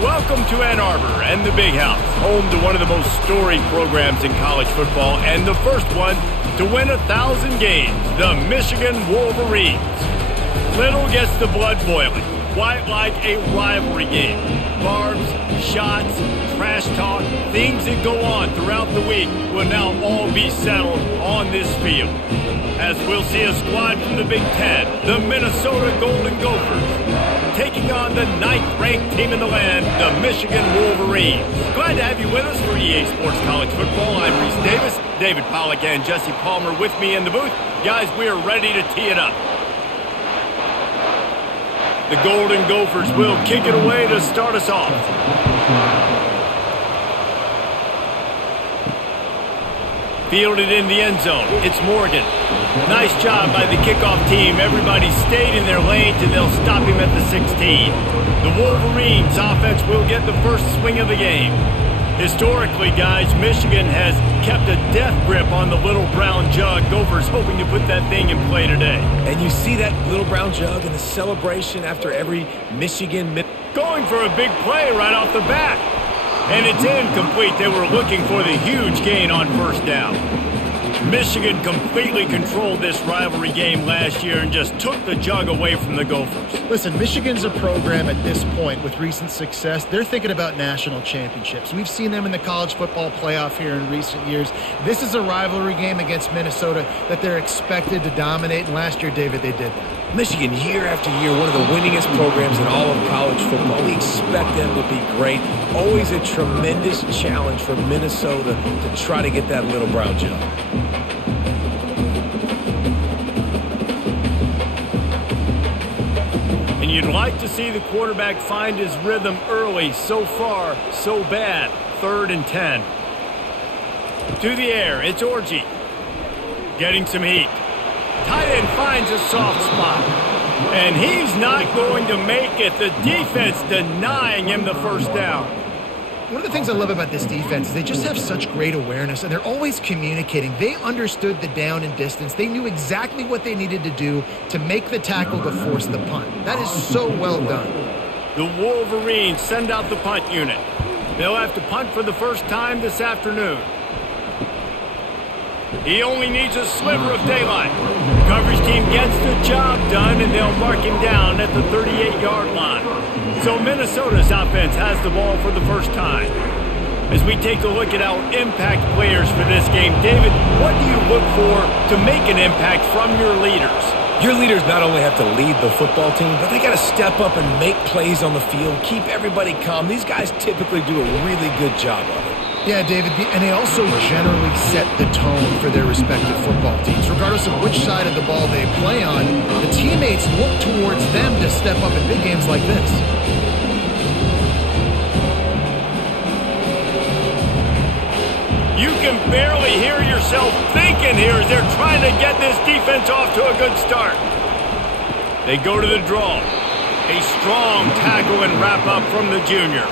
Welcome to Ann Arbor and the Big House, home to one of the most storied programs in college football and the first one to win 1,000 games, the Michigan Wolverines. Little gets the blood boiling, quite like a rivalry game. Barbs, shots, trash talk, things that go on throughout the week will now all be settled on this field. As we'll see a squad from the Big Ten, the Minnesota Golden Gophers, taking on the 9th-ranked team in the land, the Michigan Wolverines. Glad to have you with us for EA Sports College Football. I'm Reese Davis, David Pollack and Jesse Palmer with me in the booth. Guys, we are ready to tee it up. The Golden Gophers will kick it away to start us off. Fielded in the end zone, it's Morgan. Nice job by the kickoff team. Everybody stayed in their lanes and they'll stop him at the 16. The Wolverines offense will get the first swing of the game. Historically, guys, Michigan has kept a death grip on the little brown jug. Gophers hoping to put that thing in play today. And you see that little brown jug in the celebration after every Michigan. Going for a big play right off the bat. And it's incomplete. They were looking for the huge gain on first down. Michigan completely controlled this rivalry game last year and just took the jug away from the Gophers. Listen, Michigan's a program at this point with recent success. They're thinking about national championships. We've seen them in the college football playoff here in recent years. This is a rivalry game against Minnesota that they're expected to dominate, and last year, David, they did that. Michigan, year after year, one of the winningest programs in all of college football. We expect them to be great. Always a tremendous challenge for Minnesota to try to get that little brown jug. And you'd like to see the quarterback find his rhythm early. So far, so bad. 3rd and 10. To the air, it's Orji. Getting some heat. Tight end finds a soft spot. And he's not going to make it. The defense denying him the first down. One of the things I love about this defense is they just have such great awareness, and they're always communicating. They understood the down and distance. They knew exactly what they needed to do to make the tackle to force the punt. That is so well done. The Wolverines send out the punt unit. They'll have to punt for the first time this afternoon. He only needs a sliver of daylight. Coverage team gets the job done, and they'll mark him down at the 38-yard line. So Minnesota's offense has the ball for the first time. As we take a look at our impact players for this game, David, what do you look for to make an impact from your leaders? Your leaders not only have to lead the football team, but they got to step up and make plays on the field, keep everybody calm. These guys typically do a really good job of it. Yeah, David, and they also generally set the tone for their respective football teams. Regardless of which side of the ball they play on, the teammates look towards them to step up in big games like this. You can barely hear yourself thinking here as they're trying to get this defense off to a good start. They go to the draw. A strong tackle and wrap up from the junior.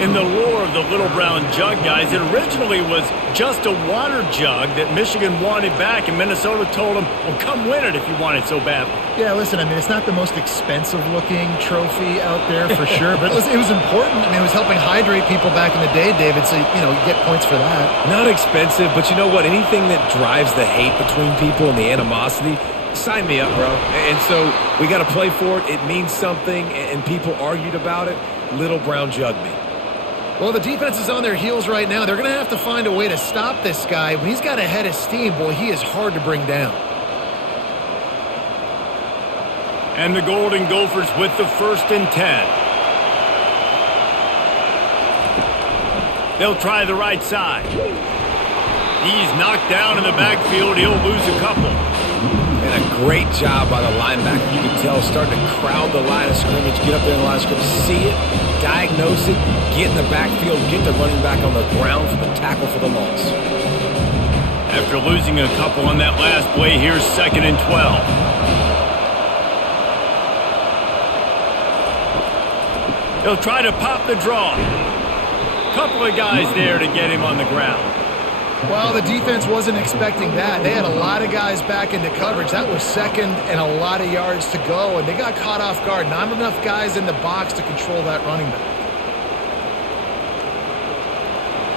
In the lore of the little brown jug, guys, it originally was just a water jug that Michigan wanted back, and Minnesota told them, well, come win it if you want it so badly. Yeah, listen, I mean, it's not the most expensive-looking trophy out there for sure, but it was important. I mean, it was helping hydrate people back in the day, David, so, you get points for that. Not expensive, but you know what? Anything that drives the hate between people and the animosity, sign me up, bro. And so we got to play for it. It means something, and people argued about it. Little brown jug me. Well, the defense is on their heels right now. They're going to have to find a way to stop this guy. When he's got a head of steam, boy, he is hard to bring down. And the Golden Gophers with the 1st and 10. They'll try the right side. He's knocked down in the backfield. He'll lose a couple. And a great job by the linebacker. You can tell starting to crowd the line of scrimmage, get up there in the line of scrimmage, see it, diagnose it, get in the backfield, get the running back on the ground for the tackle for the loss. After losing a couple on that last play, here's 2nd and 12. He'll try to pop the draw. Couple of guys there to get him on the ground. Well, the defense wasn't expecting that. They had a lot of guys back into coverage. That was 2nd and a lot of yards to go, and they got caught off guard. Not enough guys in the box to control that running back.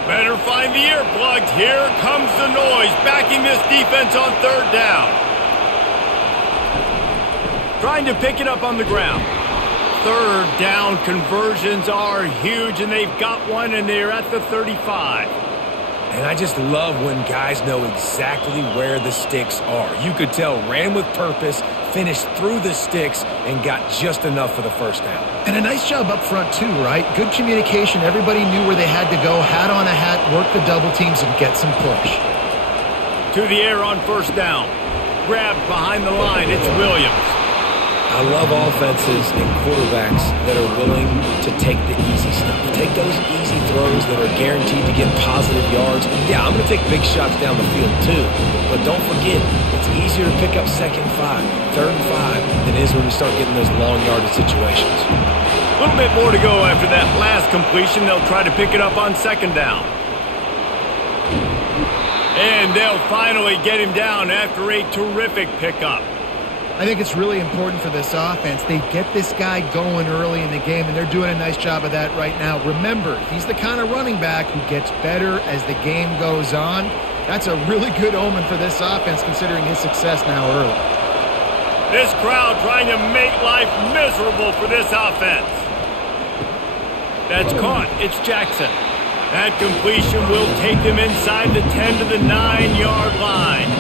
Better find the earplugs. Here comes the noise, backing this defense on third down. Trying to pick it up on the ground. Third down conversions are huge, and they've got one, and they're at the 35. And I just love when guys know exactly where the sticks are. You could tell ran with purpose, finished through the sticks, and got just enough for the first down. And a nice job up front too, right? Good communication. Everybody knew where they had to go, hat on a hat, work the double teams, and get some push. To the air on first down. Grabbed behind the line. It's Williams. I love offenses and quarterbacks that are willing to take the easy stuff. Take those easy throws that are guaranteed to get positive yards. Yeah, I'm going to take big shots down the field too. But don't forget, it's easier to pick up second and 5, third and 5 than it is when you start getting those long yardage situations. A little bit more to go after that last completion. They'll try to pick it up on second down. And they'll finally get him down after a terrific pickup. I think it's really important for this offense. They get this guy going early in the game, and they're doing a nice job of that right now. Remember, he's the kind of running back who gets better as the game goes on. That's a really good omen for this offense, considering his success now early. This crowd trying to make life miserable for this offense. That's caught. It's Jackson. That completion will take them inside the 10 to the 9-yard line.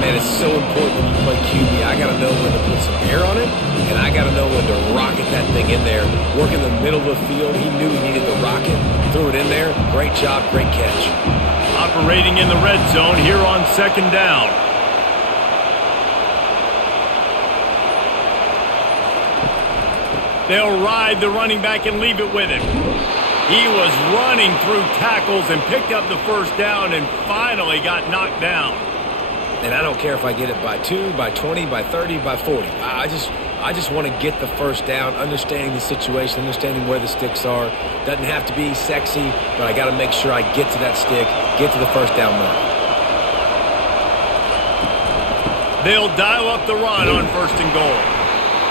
Man, it's so important when you play QB. I got to know when to put some air on it, and I got to know when to rocket that thing in there. Work in the middle of the field. He knew he needed the rocket. Threw it in there. Great job, great catch. Operating in the red zone here on second down. They'll ride the running back and leave it with him. He was running through tackles and picked up the first down and finally got knocked down. And I don't care if I get it by 2, by 20, by 30, by 40. I just want to get the first down, understanding the situation, understanding where the sticks are. Doesn't have to be sexy, but I got to make sure I get to that stick, get to the first down mark. They'll dial up the run on first and goal.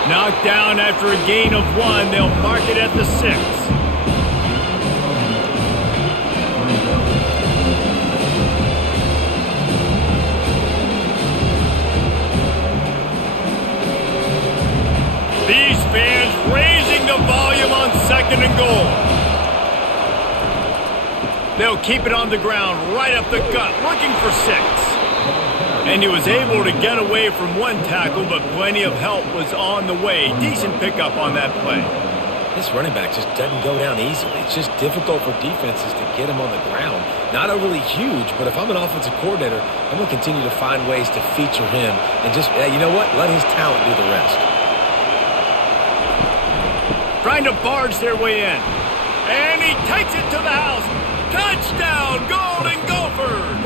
Knocked down after a gain of 1. They'll mark it at the 6. These fans raising the volume on second and goal. They'll keep it on the ground, right up the gut, looking for 6. And he was able to get away from one tackle, but plenty of help was on the way. Decent pickup on that play. This running back just doesn't go down easily. It's just difficult for defenses to get him on the ground. Not overly huge, but if I'm an offensive coordinator, I'm going to continue to find ways to feature him and just, you know what, let his talent do the rest. Trying to barge their way in. And he takes it to the house. Touchdown, Golden Gophers!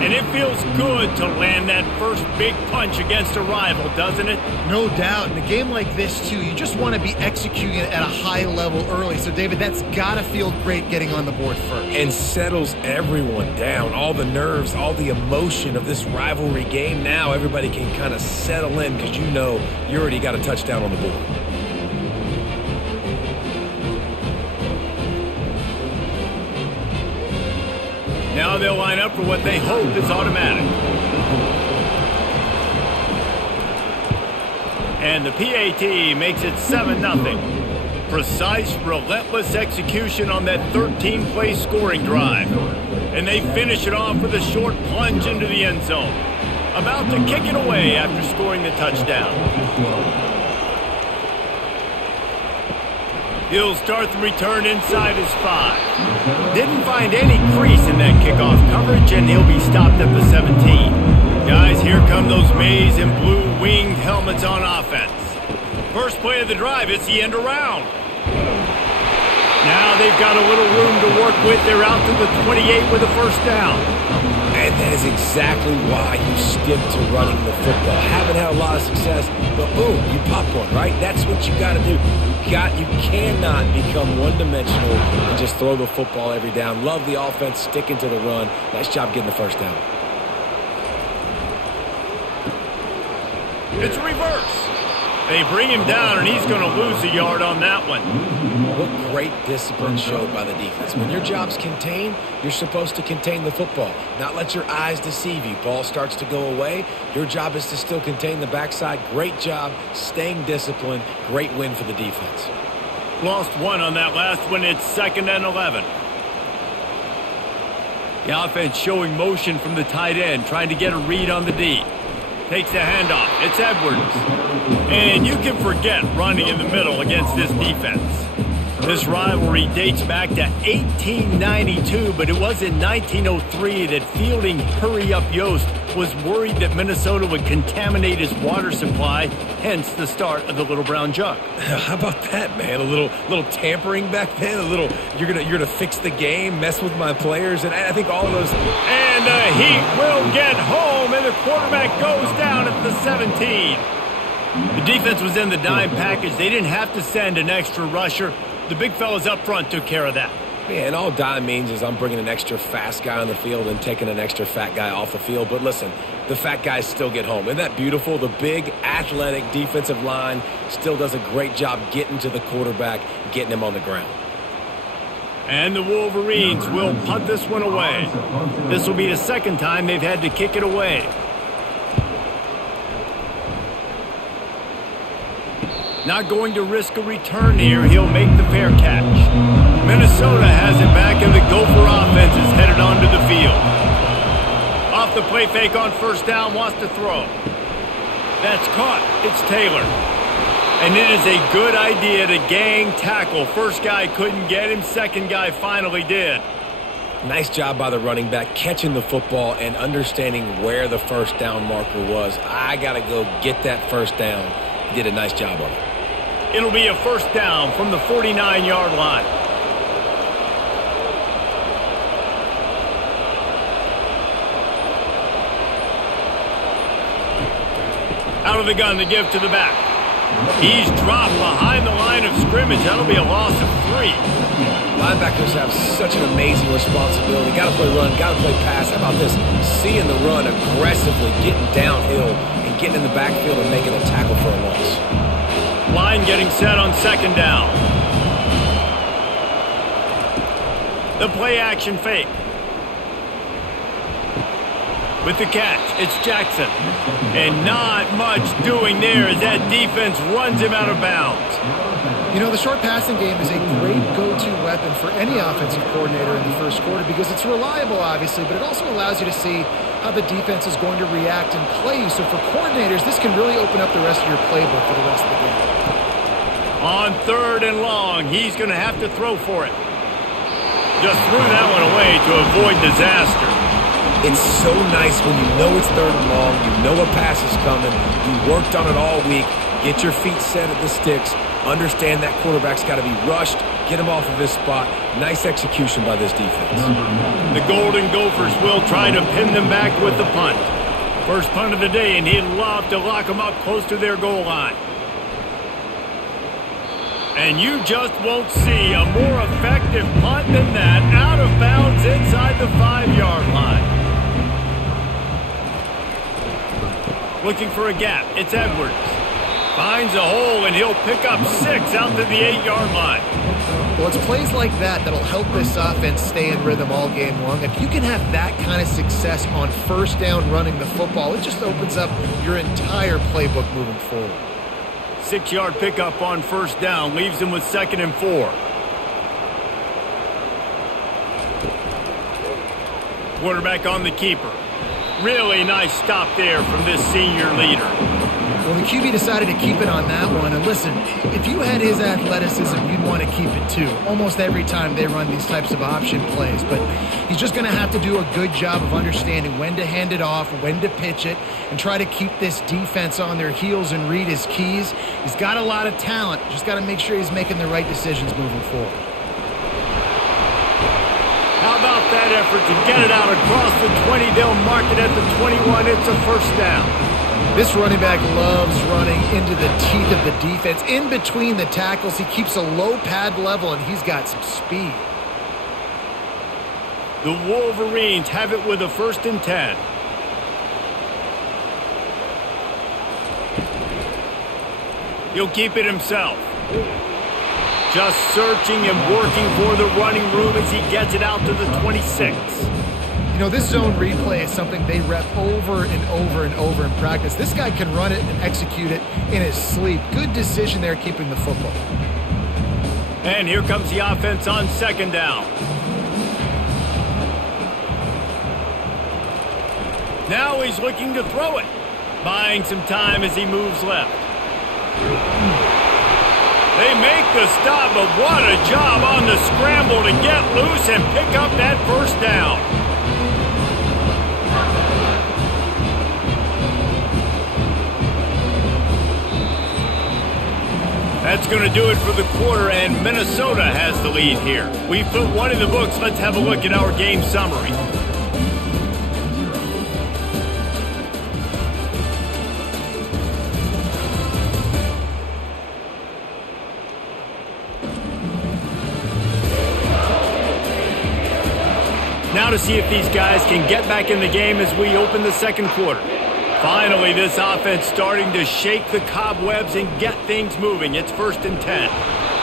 And it feels good to land that first big punch against a rival, doesn't it? No doubt. In a game like this, too, you just want to be executing it at a high level early. So, David, that's got to feel great getting on the board first. And settles everyone down. All the nerves, all the emotion of this rivalry game. Now everybody can kind of settle in because you know you already got a touchdown on the board. Now they'll line up for what they hope is automatic. And the PAT makes it 7-0. Precise, relentless execution on that 13-play scoring drive. And they finish it off with a short plunge into the end zone. About to kick it away after scoring the touchdown. He'll start the return inside his 5. Didn't find any crease in that kickoff coverage, and he'll be stopped at the 17. Guys, here come those maize and blue winged helmets on offense. First play of the drive, it's the end around. Now they've got a little room to work with. They're out to the 28 with a first down. And that is exactly why you stick to running the football. Haven't had a lot of success, but boom, you pop one, right? That's what you got to do. You cannot become one-dimensional and just throw the football every down. Love the offense, sticking to the run. Nice job getting the first down. It's a reverse. They bring him down, and he's going to lose a yard on that one. What great discipline showed by the defense. When your job's contained, you're supposed to contain the football, not let your eyes deceive you. Ball starts to go away. Your job is to still contain the backside. Great job staying disciplined. Great win for the defense. Lost one on that last one. It's 2nd and 11. The offense showing motion from the tight end, trying to get a read on the D. Takes the handoff. It's Edwards. And you can forget running in the middle against this defense. This rivalry dates back to 1892, but it was in 1903 that fielding Hurry-Up Yost was worried that Minnesota would contaminate his water supply, hence the start of the Little Brown Jug. How about that, man? A little tampering back then, you're gonna fix the game, mess with my players, and I think all of those. And the Heat will get home, and the quarterback goes down at the 17. The defense was in the dime package. They didn't have to send an extra rusher. The big fellas up front took care of that. Yeah, and all dime means is I'm bringing an extra fast guy on the field and taking an extra fat guy off the field. But listen, the fat guys still get home. Isn't that beautiful? The big, athletic defensive line still does a great job getting to the quarterback, getting him on the ground. And the Wolverines will punt this one away. This will be the second time they've had to kick it away. Not going to risk a return here. He'll make the fair catch. Minnesota has it back, and the Gopher offense is headed onto the field. Off the play fake on first down, wants to throw. That's caught. It's Taylor. And it is a good idea to gang tackle. First guy couldn't get him. Second guy finally did. Nice job by the running back, catching the football and understanding where the first down marker was. I got to go get that first down. He did a nice job on it. It'll be a first down from the 49-yard line. Out of the gun to give to the back. He's dropped behind the line of scrimmage. That'll be a loss of 3. Linebackers have such an amazing responsibility. Got to play run, got to play pass. How about this? Seeing the run aggressively, getting downhill, and getting in the backfield and making a tackle for a loss. Line getting set on second down. The play action fake. With the catch, it's Jackson. And not much doing there as that defense runs him out of bounds. You know, the short passing game is a great go-to weapon for any offensive coordinator in the first quarter because it's reliable, obviously, but it also allows you to see how the defense is going to react and play you. So for coordinators, this can really open up the rest of your playbook for the rest of the game. On 3rd and long, he's going to have to throw for it. Just threw that one away to avoid disaster. It's so nice when you know it's 3rd and long, you know a pass is coming, you worked on it all week, get your feet set at the sticks, understand that quarterback's got to be rushed, get him off of this spot. Nice execution by this defense. The Golden Gophers will try to pin them back with the punt. First punt of the day, and he'd love to lock them up close to their goal line. And you just won't see a more effective punt than that, out of bounds inside the 5-yard line. Looking for a gap, it's Edwards. Finds a hole, and he'll pick up 6 out to the 8-yard line. Well, it's plays like that that'll help this offense stay in rhythm all game long. If you can have that kind of success on first down running the football, it just opens up your entire playbook moving forward. 6-yard pickup on first down, leaves him with 2nd and 4. Quarterback on the keeper. Really nice stop there from this senior leader. Well, the QB decided to keep it on that one. And listen, if you had his athleticism, you'd want to keep it too. Almost every time they run these types of option plays. But he's just going to have to do a good job of understanding when to hand it off, when to pitch it, and try to keep this defense on their heels and read his keys. He's got a lot of talent. Just got to make sure he's making the right decisions moving forward. How about that effort to get it out across the 20? They'll mark it at the 21. It's a first down. This running back loves running into the teeth of the defense. In between the tackles, he keeps a low pad level, and he's got some speed. The Wolverines have it with a 1st and 10. He'll keep it himself. Just searching and working for the running room as he gets it out to the 26. You know, this zone replay is something they rep over and over and over in practice. This guy can run it and execute it in his sleep. Good decision there keeping the football. And here comes the offense on second down. Now he's looking to throw it, buying some time as he moves left. They make the stop, but what a job on the scramble to get loose and pick up that first down. That's going to do it for the quarter, and Minnesota has the lead here. We've put one in the books. Let's have a look at our game summary. Now to see if these guys can get back in the game as we open the second quarter. Finally, this offense starting to shake the cobwebs and get things moving. It's 1st and 10.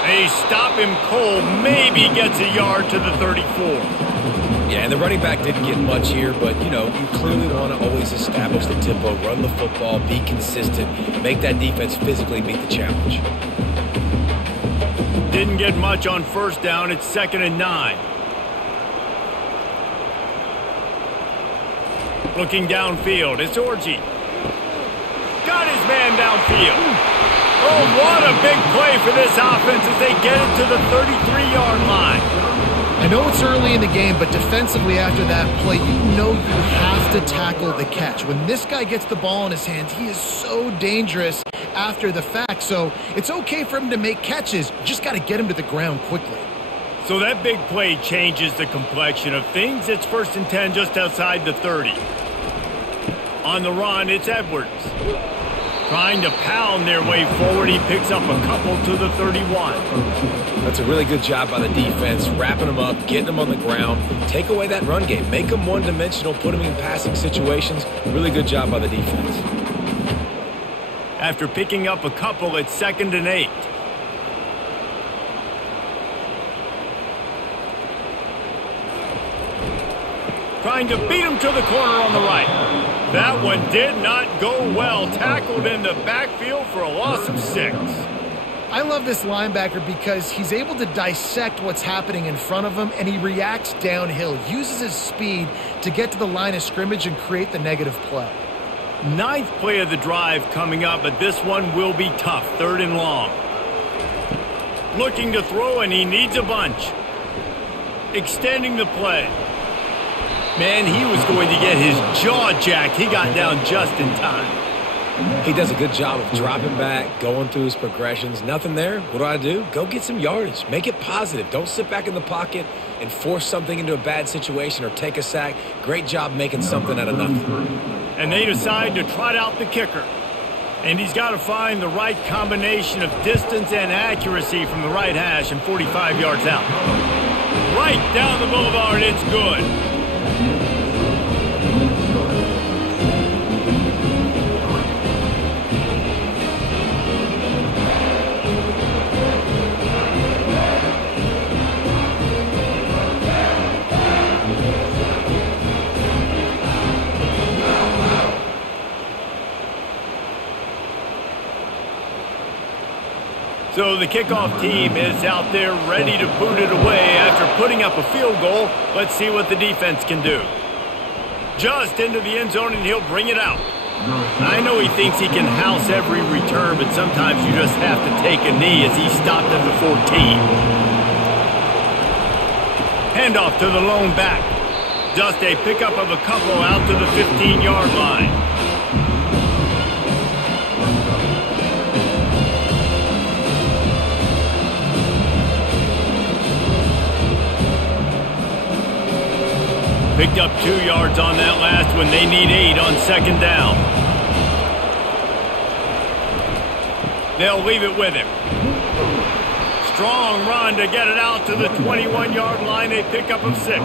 They stop him cold, maybe gets a yard to the 34. Yeah, and the running back didn't get much here, but, you know, you clearly want to always establish the tempo, run the football, be consistent, make that defense physically meet the challenge. Didn't get much on first down. It's 2nd and 9. Looking downfield, it's Orji. Got his man downfield. Oh, what a big play for this offense as they get it to the 33-yard line. I know it's early in the game, but defensively after that play, you know you have to tackle the catch. When this guy gets the ball in his hands, he is so dangerous after the fact. So it's okay for him to make catches. You just got to get him to the ground quickly. So that big play changes the complexion of things. It's 1st and 10 just outside the 30. On the run, it's Edwards. Trying to pound their way forward. He picks up a couple to the 31. That's a really good job by the defense, wrapping them up, getting them on the ground. Take away that run game. Make them one-dimensional, put them in passing situations. Really good job by the defense. After picking up a couple, it's 2nd and 8. Trying to beat him to the corner on the right. That one did not go well. Tackled in the backfield for a loss of 6. I love this linebacker because he's able to dissect what's happening in front of him, and he reacts downhill, uses his speed to get to the line of scrimmage and create the negative play. 9th play of the drive coming up, but this one will be tough. 3rd and long. Looking to throw, and he needs a bunch. Extending the play. Man, he was going to get his jaw jacked. He got down just in time. He does a good job of dropping back, going through his progressions. Nothing there. What do? Go get some yardage. Make it positive. Don't sit back in the pocket and force something into a bad situation or take a sack. Great job making something out of nothing. And they decide to trot out the kicker. And he's got to find the right combination of distance and accuracy from the right hash and 45 yards out. Right down the boulevard, it's good. So the kickoff team is out there ready to boot it away after putting up a field goal. Let's see what the defense can do. Just into the end zone, and he'll bring it out. I know he thinks he can house every return, but sometimes you just have to take a knee as he stopped at the 14. Handoff to the lone back. Just a pickup of a couple out to the 15-yard line. Picked up 2 yards on that last one. They need 8 on 2nd down. They'll leave it with him. Strong run to get it out to the 21-yard line. A pickup of 6.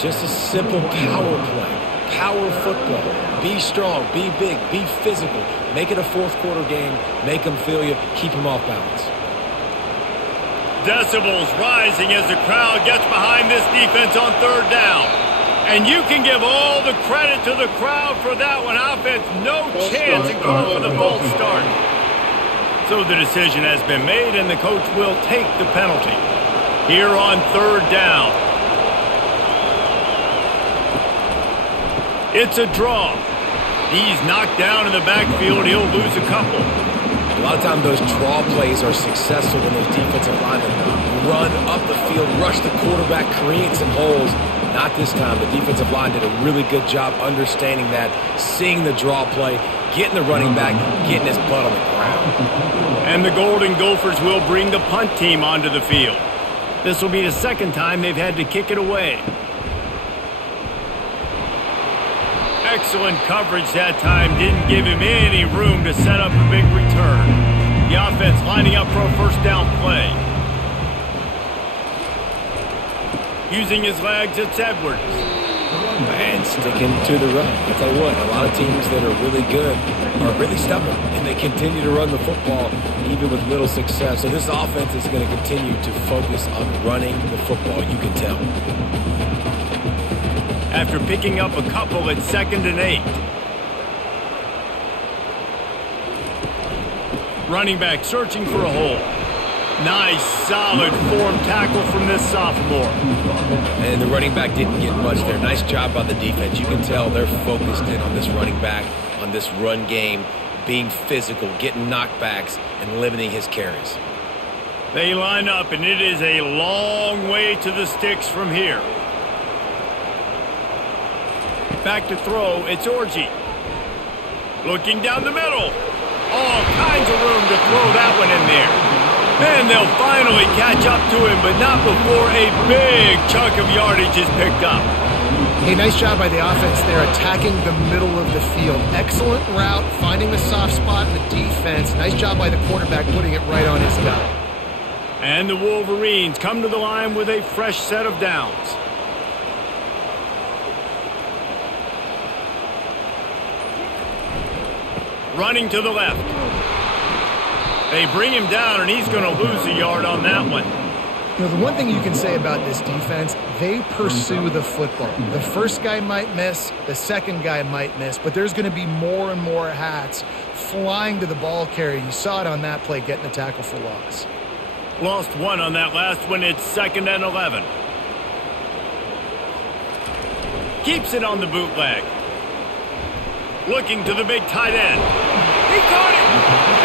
Just a simple power play. power football. Be strong, be big, be physical. Make it a fourth quarter game. Make them feel you. Keep them off balance. Decibels rising as the crowd gets behind this defense on third down. And you can give all the credit to the crowd for that one. Offense, no chance in calling for the false start. So the decision has been made, and the coach will take the penalty. Here on third down. It's a draw. He's knocked down in the backfield. He'll lose a couple. A lot of times those draw plays are successful when those defensive linemen run up the field, rush the quarterback, create some holes. Not this time. The defensive line did a really good job understanding that, seeing the draw play, getting the running back, getting his butt on the ground. And the Golden Gophers will bring the punt team onto the field. This will be the second time they've had to kick it away. Excellent coverage that time. Didn't give him any room to set up a big return. The offense lining up for a first down play. Using his legs, it's Edwards. And sticking to the run. I'll tell you what, a lot of teams that are really good are really stubborn, and they continue to run the football even with little success. So this offense is going to continue to focus on running the football, you can tell. After picking up a couple at 2nd and 8. Running back searching for a hole. Nice, solid form tackle from this sophomore. And the running back didn't get much there. Nice job by the defense. You can tell they're focused in on this running back, on this run game, being physical, getting knockbacks, and limiting his carries. They line up, and it is a long way to the sticks from here. Back to throw, it's Orji. Looking down the middle. All kinds of room to throw that one in there. And they'll finally catch up to him, but not before a big chunk of yardage is picked up. Hey, nice job by the offense there, attacking the middle of the field. Excellent route, finding the soft spot in the defense. Nice job by the quarterback putting it right on his guy. And the Wolverines come to the line with a fresh set of downs. Running to the left. They bring him down, and he's going to lose a yard on that one. You know, the one thing you can say about this defense, they pursue the football. The first guy might miss, the second guy might miss, but there's going to be more and more hats flying to the ball carrier. You saw it on that play, getting a tackle for loss. Lost one on that last one. It's 2nd and 11. Keeps it on the bootleg. Looking to the big tight end. He caught it!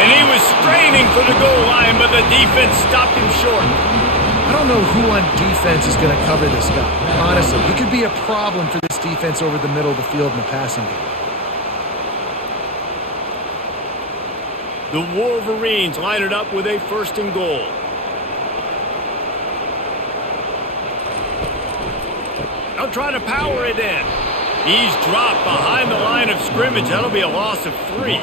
And he was straining for the goal line, but the defense stopped him short. I don't know who on defense is going to cover this guy. Honestly, he could be a problem for this defense over the middle of the field in the passing game. The Wolverines line it up with a 1st and goal. They'll try to power it in. He's dropped behind the line of scrimmage. That'll be a loss of 3.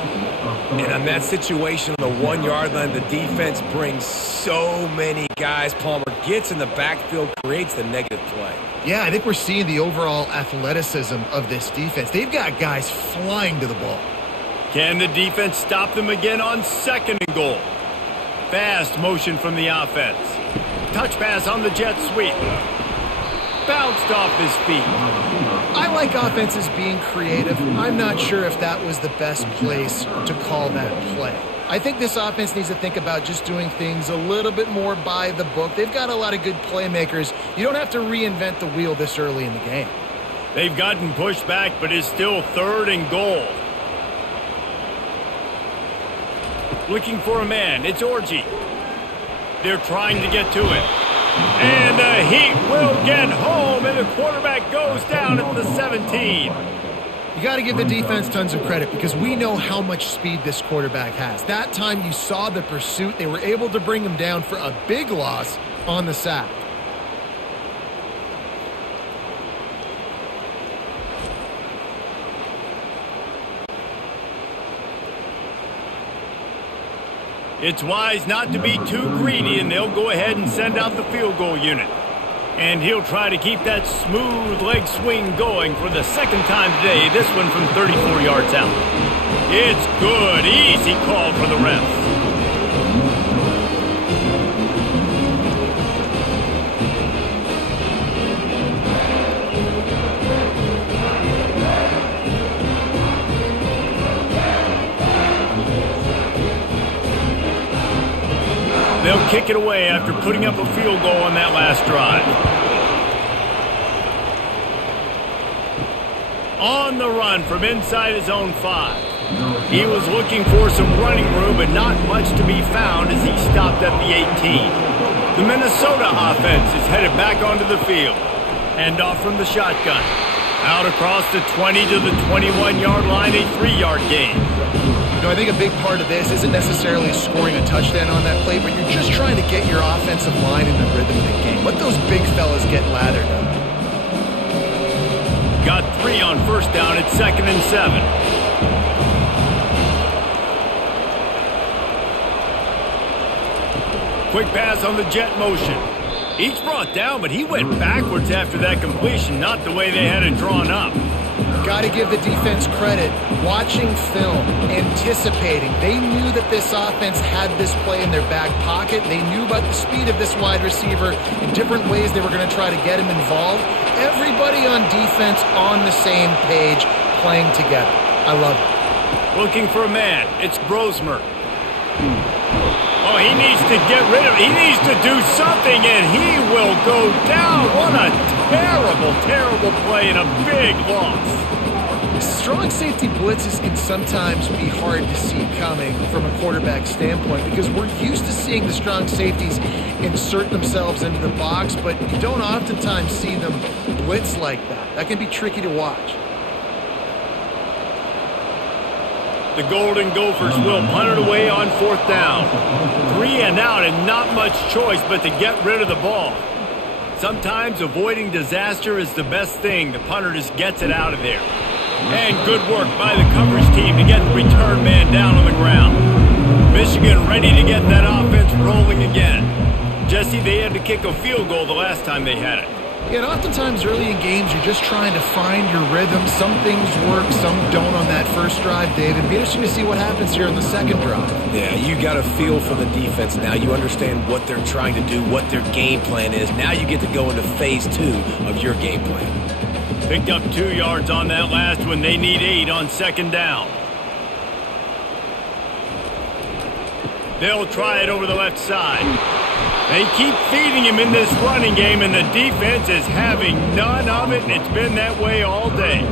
And on that situation on the 1 yard line, the defense brings so many guys. Palmer gets in the backfield, creates the negative play. Yeah, I think we're seeing the overall athleticism of this defense. They've got guys flying to the ball. Can the defense stop them again on 2nd and goal? Fast motion from the offense. Touch pass on the jet sweep. Bounced off his feet. I like offenses being creative. I'm not sure if that was the best place to call that play. I think this offense needs to think about just doing things a little bit more by the book. They've got a lot of good playmakers. You don't have to reinvent the wheel this early in the game. They've gotten pushed back, but it's still 3rd and goal. Looking for a man. It's Orji. They're trying to get to it. And the Heat will get home, and the quarterback goes down at the 17. You got to give the defense tons of credit because we know how much speed this quarterback has. That time you saw the pursuit. They were able to bring him down for a big loss on the sack. It's wise not to be too greedy, and they'll go ahead and send out the field goal unit. And he'll try to keep that smooth leg swing going for the second time today, this one from 34 yards out. It's good. Easy call for the refs. They'll kick it away after putting up a field goal on that last drive. On the run from inside his own 5. He was looking for some running room, but not much to be found as he stopped at the 18. The Minnesota offense is headed back onto the field. Hand off from the shotgun. Out across the 20 to the 21-yard line, a 3-yard gain. You know, I think a big part of this isn't necessarily scoring a touchdown on that play, but you're just trying to get your offensive line in the rhythm of the game. Let those big fellas get lathered up. Got 3 on first down at 2nd and 7. Quick pass on the jet motion. Each brought down, but he went backwards after that completion, not the way they had it drawn up. Got to give the defense credit. Watching film, anticipating. They knew that this offense had this play in their back pocket. They knew about the speed of this wide receiver in different ways they were going to try to get him involved. Everybody on defense on the same page, playing together. I love it. Looking for a man. It's Brosmer. Oh, he needs to get rid of it. He needs to do something, and he will go down. What a terrible, terrible play and a big loss. Strong safety blitzes can sometimes be hard to see coming from a quarterback standpoint because we're used to seeing the strong safeties insert themselves into the box, but you don't oftentimes see them blitz like that. That can be tricky to watch. The Golden Gophers will punt it away on 4th down. 3 and out and not much choice but to get rid of the ball. Sometimes avoiding disaster is the best thing. The punter just gets it out of there. And good work by the coverage team to get the return man down on the ground. Michigan ready to get that offense rolling again. Jesse, they had to kick a field goal the last time they had it. Yeah, and oftentimes early in games, you're just trying to find your rhythm. Some things work, some don't on that first drive, David. It'd be interesting to see what happens here in the second drive. Yeah, you got a feel for the defense now. You understand what they're trying to do, what their game plan is. Now you get to go into phase 2 of your game plan. Picked up 2 yards on that last one. They need 8 on 2nd down. They'll try it over the left side. They keep feeding him in this running game, and the defense is having none of it, and it's been that way all day.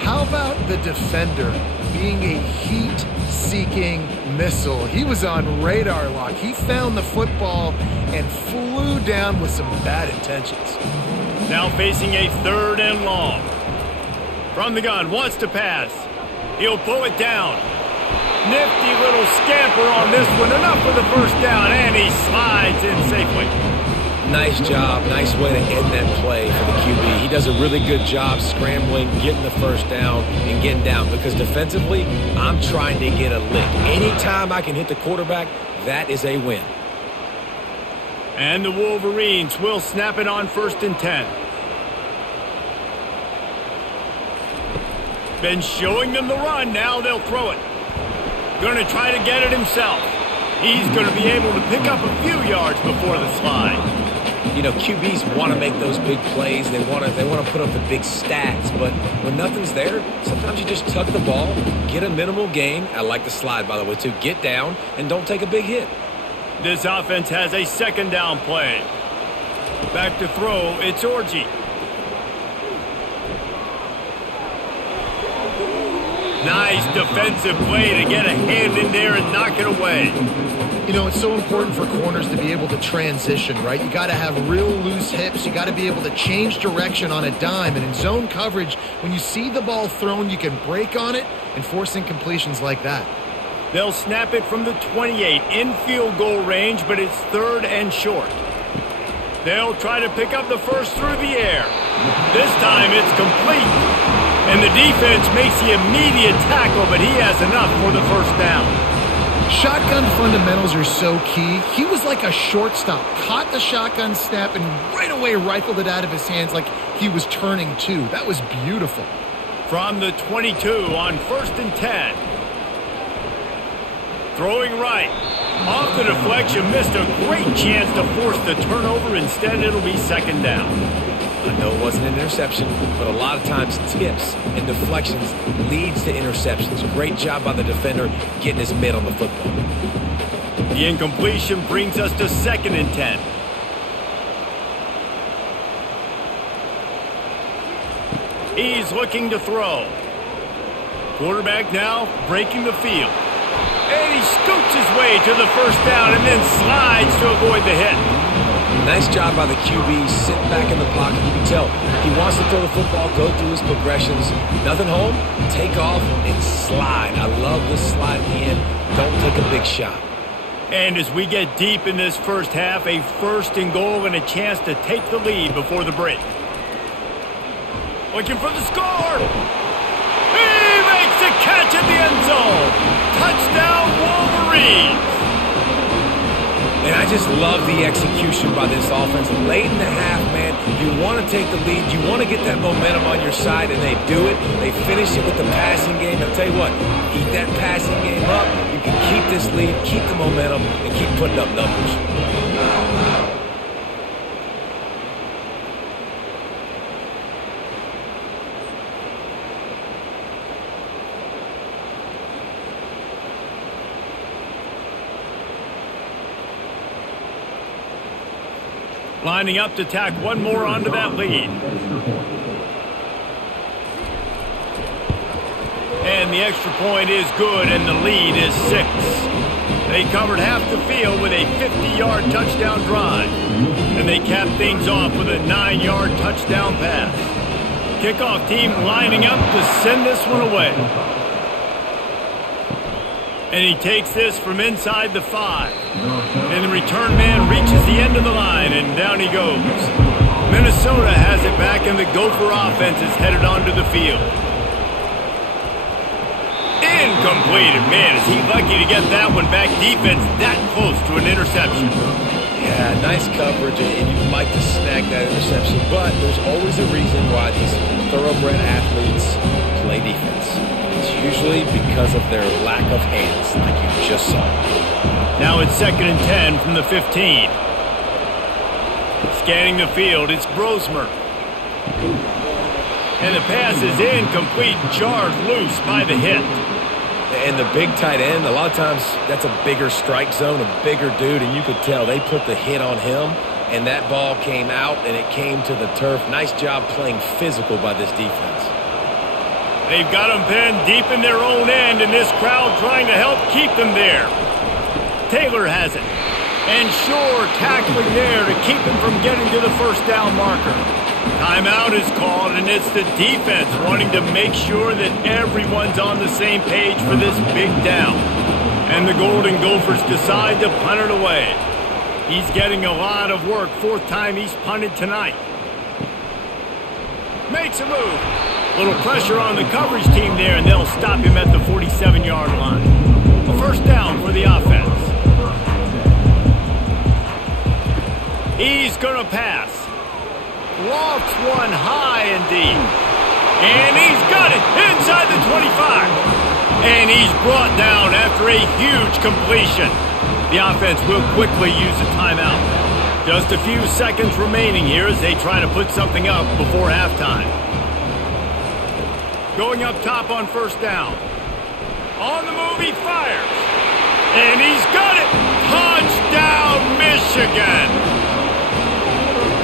How about the defender being a heat-seeking missile? He was on radar lock. He found the football and flew down with some bad intentions. Now facing a 3rd and long. From the gun, wants to pass. He'll pull it down. Nifty little scamper on this one. Enough for the first down, and he slides in safely. Nice job. Nice way to end that play for the QB. He does a really good job scrambling, getting the first down, and getting down. Because defensively, I'm trying to get a lick. Anytime I can hit the quarterback, that is a win. And the Wolverines will snap it on 1st and 10. Been showing them the run. Now they'll throw it. Going to try to get it himself. He's going to be able to pick up a few yards before the slide. You know, QBs want to make those big plays. They want to put up the big stats. But when nothing's there, sometimes you just tuck the ball, get a minimal gain. I like the slide, by the way, too. Get down and don't take a big hit. This offense has a 2nd down play. Back to throw, it's Orji. Nice defensive play to get a hand in there and knock it away. You know, it's so important for corners to be able to transition, right? You got to have real loose hips. You got to be able to change direction on a dime. And in zone coverage, when you see the ball thrown, you can break on it and force incompletions like that. They'll snap it from the 28 in field goal range, but it's 3rd and short. They'll try to pick up the first through the air. This time it's complete. And the defense makes the immediate tackle, but he has enough for the first down. Shotgun fundamentals are so key. He was like a shortstop, caught the shotgun snap and right away rifled it out of his hands like he was turning two. That was beautiful. From the 22 on 1st and 10. Throwing right. Off the deflection, missed a great chance to force the turnover. Instead, it'll be 2nd down. I know it wasn't an interception, but a lot of times tips and deflections leads to interceptions. Great job by the defender getting his mitt on the football. The incompletion brings us to 2nd and 10. He's looking to throw. Quarterback now breaking the field. And he scoots his way to the 1st down and then slides to avoid the hit. Nice job by the QB, sitting back in the pocket. You can tell he wants to throw the football, go through his progressions. Nothing home, take off, and slide. I love this slide at the end. Don't take a big shot. And as we get deep in this first half, a 1st and goal and a chance to take the lead before the break. Looking for the score. He makes the catch at the end zone. Touchdown, Wolverines. And I just love the execution by this offense. Late in the half, man, you want to take the lead. You want to get that momentum on your side, and they do it. They finish it with the passing game. I'll tell you what, keep that passing game up. You can keep this lead, keep the momentum, and keep putting up numbers. Lining up to tack one more onto that lead. And the extra point is good, and the lead is 6. They covered half the field with a 50-yard touchdown drive. And they cap things off with a 9-yard touchdown pass. Kickoff team lining up to send this one away. And he takes this from inside the 5. And the return man reaches the end of the line, and down he goes. Minnesota has it back, and the Gopher offense is headed onto the field. Incomplete. Man, is he lucky to get that one back. Defense that close to an interception. Yeah, nice coverage, and you'd like to snag that interception, but there's always a reason why these thoroughbred athletes play defense. It's usually because of their lack of hands, like you just saw. Now it's 2nd and 10 from the 15. Scanning the field, it's Brosmer. And the pass is incomplete, jarred loose by the hit. And the big tight end, a lot of times that's a bigger strike zone, a bigger dude, and you could tell they put the hit on him, and that ball came out, and it came to the turf. Nice job playing physical by this defense. They've got them pinned deep in their own end, and this crowd trying to help keep them there. Taylor has it. And Shore tackling there to keep him from getting to the 1st down marker. Timeout is called, and it's the defense wanting to make sure that everyone's on the same page for this big down. And the Golden Gophers decide to punt it away. He's getting a lot of work. 4th time he's punted tonight. Makes a move. Little pressure on the coverage team there, and they'll stop him at the 47-yard line. A 1st down for the offense. He's going to pass. Lofts one high and deep. And he's got it inside the 25. And he's brought down after a huge completion. The offense will quickly use a timeout. Just a few seconds remaining here as they try to put something up before halftime. Going up top on 1st down. On the move, he fires. And he's got it. Touchdown, Michigan.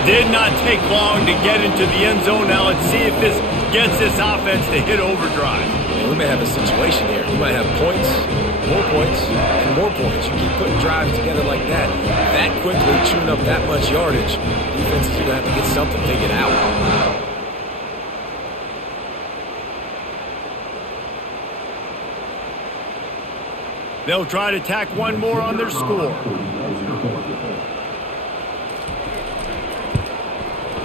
Did not take long to get into the end zone. Now let's see if this gets this offense to hit overdrive. We may have a situation here. We might have points, and more points. You keep putting drives together like that quickly, chewing up that much yardage, defense is going to have to get something figured out. They'll try to tack one more on their score.